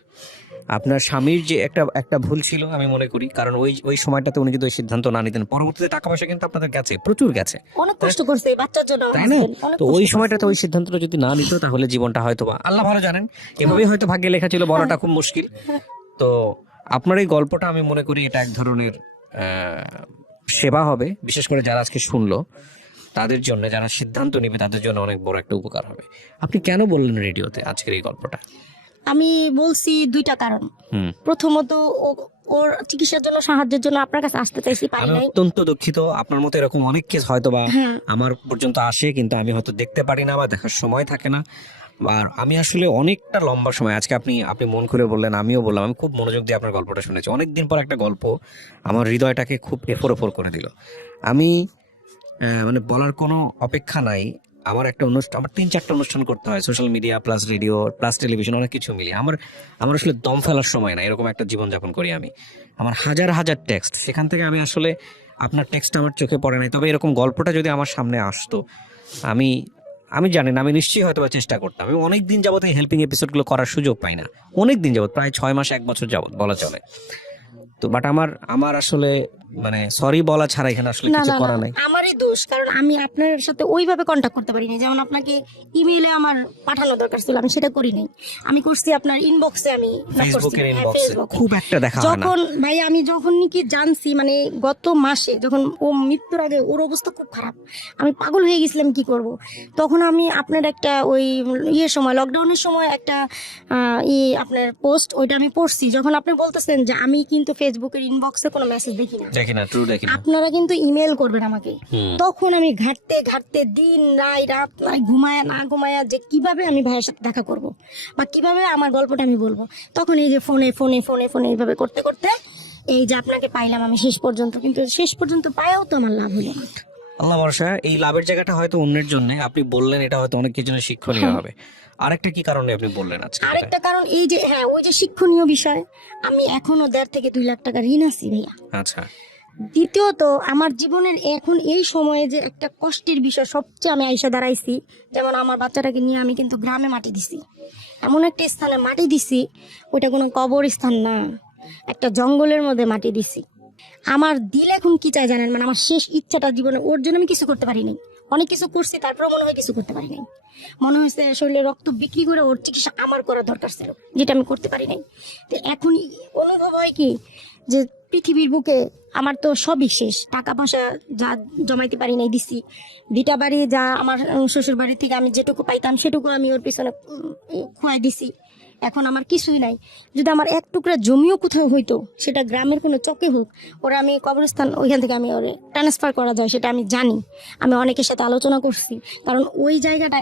আপনার স্বামীর যে একটা ভুল ছিল আমি মনে করি, কারণ ওই সময়টাতে উনি যদি ওই সিদ্ধান্ত না নিতেন, পরবর্তীতে টাকা পয়সা কিন্তু আপনাদের গেছে, প্রচুর গেছে, অনেক কষ্ট করছে এই বাচ্চার জন্য, তাই না? তো ওই সময়টাতে ওই সিদ্ধান্তটা যদি না নিত তাহলে জীবনটা হয়তো বা আল্লাহ ভালো জানেন এভাবেই হয়তো ভাগ্যে লেখা ছিল, বলাটা খুব মুশকিল। তো আপনার এই গল্পটা আমি মনে করি এটা এক ধরনের সেবা হবে, বিশেষ করে যারা আজকে শুনলো তাদের জন্য, যারা সিদ্ধান্ত নেবে তাদের জন্য অনেক বড় একটা উপকার হবে। আপনি কেন বললেন রেডিওতে আজকের এই গল্পটা? আমি বলছি 2টা কারণ। প্রথমত ওর চিকিৎসার জন্য, সাহায্যের জন্য আপনার কাছে আসতে চাইছি, পারি আমি নাই। অত্যন্ত দুঃখিত, আপনার মতো এরকম অনেক কেস হয়তো বা আমার পর্যন্ত আসে, কিন্তু আমি হয়তো দেখতে পারি না বা দেখার সময় থাকে না। আর আমি আসলে অনেকটা লম্বা সময়, আজকে আপনি মন খুলে বললেন, আমিও বললাম, আমি খুব মনোযোগ দিয়ে আপনার গল্পটা শুনেছি। অনেকদিন পর একটা গল্প আমার হৃদয়টাকে খুব এফোর করে দিল। আমি মানে বলার কোনো অপেক্ষা নাই। আমার একটা অনুষ্ঠান, আমার 3-4টা অনুষ্ঠান করতে হয়, social media plus radio plus television, অনেক কিছু মিলিয়ে আমার আসলে দম ফেলার সময় না, এরকম একটা জীবনযাপন করি আমি। আমার হাজার হাজার টেক্সট, সেখান থেকে আমি আসলে আপনার টেক্সট আমার চোখে পড়ে নাই। তবে এরকম গল্পটা যদি আমার সামনে আসতো, আমি জানি না, আমি নিশ্চয়ই হয়তো চেষ্টা করতাম। আমি অনেক দিন যাবত এই হেল্পিং এপিসোডগুলো করার সুযোগ পাই না, অনেক দিন যাবত, প্রায় 6 মাস 1 বছর যাবত বলা চলে। তো বাট আমার আসলে মানে সরি বলা ছাড়া এখানে আসলে কিছু করা নাই। আমারই দোষ, কারণ আমি আপনার সাথে ওইভাবে কন্টাক্ট করতে পারিনি। যেমন আপনাকে ইমেইলে আমার পাঠানো দরকার ছিল, আমি সেটা করি নাই। আমি করছি আপনার ইনবক্সে, আমি ফেসবুকের ইনবক্সে খুব একটা দেখা হয় না। যখন ভাই আমি যখন নাকি জানছি, মানে গত মাসে যখন ও মৃত্যুর আগে, ওর অবস্থা খুব খারাপ, আমি পাগল হয়ে গেছিলাম কি করব। তখন আমি আপনার একটা ওই সময়, লকডাউনের সময় একটা আপনার পোস্ট, ওইটা আমি পড়ছি। যখন আপনি বলতেছেন যে আমি কিন্তু ফেসবুকের ইনবক্সে কোনো মেসেজ দেখি না, আপনারা কিন্তু ইমেল করবেন আমাকে, তখন আমি ঘাটতে ঘাটতে দিন রাত ঘুমায়া না ঘুমায়া যে কিভাবে আমি ভাইয়ের সাথে দেখা করব বা কিভাবে আমার গল্পটা আমি বলবো, তখন এই যে ফোনে ফোনে ফোনে ফোনে এইভাবে করতে করতে এই যে আপনাকে পাইলাম আমি শেষ পর্যন্ত। কিন্তু শেষ পর্যন্ত পায়াও তো আমার লাভ হলো না। আল্লাহ ভরসা, এই লাভের জায়গাটা হয়তো অন্যের জন্য আপনি বললেন, এটা হয়তো অনেক কিছু শিক্ষণীয় হবে। আরেকটা কি কারণে আপনি বললেন আজকে? আরেকটা কারণ এই যে, ওই যে শিক্ষণীয় বিষয়, আমি এখনো 1.5 থেকে 2 লাখ টাকা ঋণ আছি ভাইয়া। আচ্ছা। দ্বিতীয়ত আমার জীবনের এখন এই সময়ে যে একটা কষ্টের বিষয়, সবচেয়ে আমি আইসা দাঁড়াইছি, যেমন আমার বাচ্চাটাকে নিয়ে আমি কিন্তু গ্রামে মাটি দিছি, এমন একটা স্থানে মাটি দিছি, ওইটা কোনো কবরস্থান না, একটা জঙ্গলের মধ্যে মাটি দিছি। আমার দিল এখন কি চাই জানেন, মানে আমার শেষ ইচ্ছাটা জীবনে, ওর জন্য আমি কিছু করতে পারি নাই, অনেক কিছু করছি, তারপরে মনে হয় কিছু করতে পারি নাই। মনে হয়েছে শরীরে রক্ত বিক্রি করে ওর চিকিৎসা আমার করা দরকার ছিল, যেটা আমি করতে পারি নাই। তো এখন অনুভব হয় কি যে পৃথিবীর বুকে আমার তো সবই শেষ, টাকা পয়সা যা জমাইতে পারি নাই দিছি, ভিটা বাড়ি যা আমার শ্বশুর বাড়ি থেকে আমি যেটুকু পাইতাম সেটুকু আমি ওর পিছনে খুয়াই দিছি। এখন আমার কিছুই নাই। যদি আমার এক টুকরা জমিও কোথাও হইতো, সেটা গ্রামের কোনো চকে হোক, ওরা আমি কবরস্থান ওইখান থেকে আমি ওরে ট্রান্সফার করা যায় সেটা আমি জানি, আমি অনেকের সাথে আলোচনা করছি, কারণ ওই জায়গাটা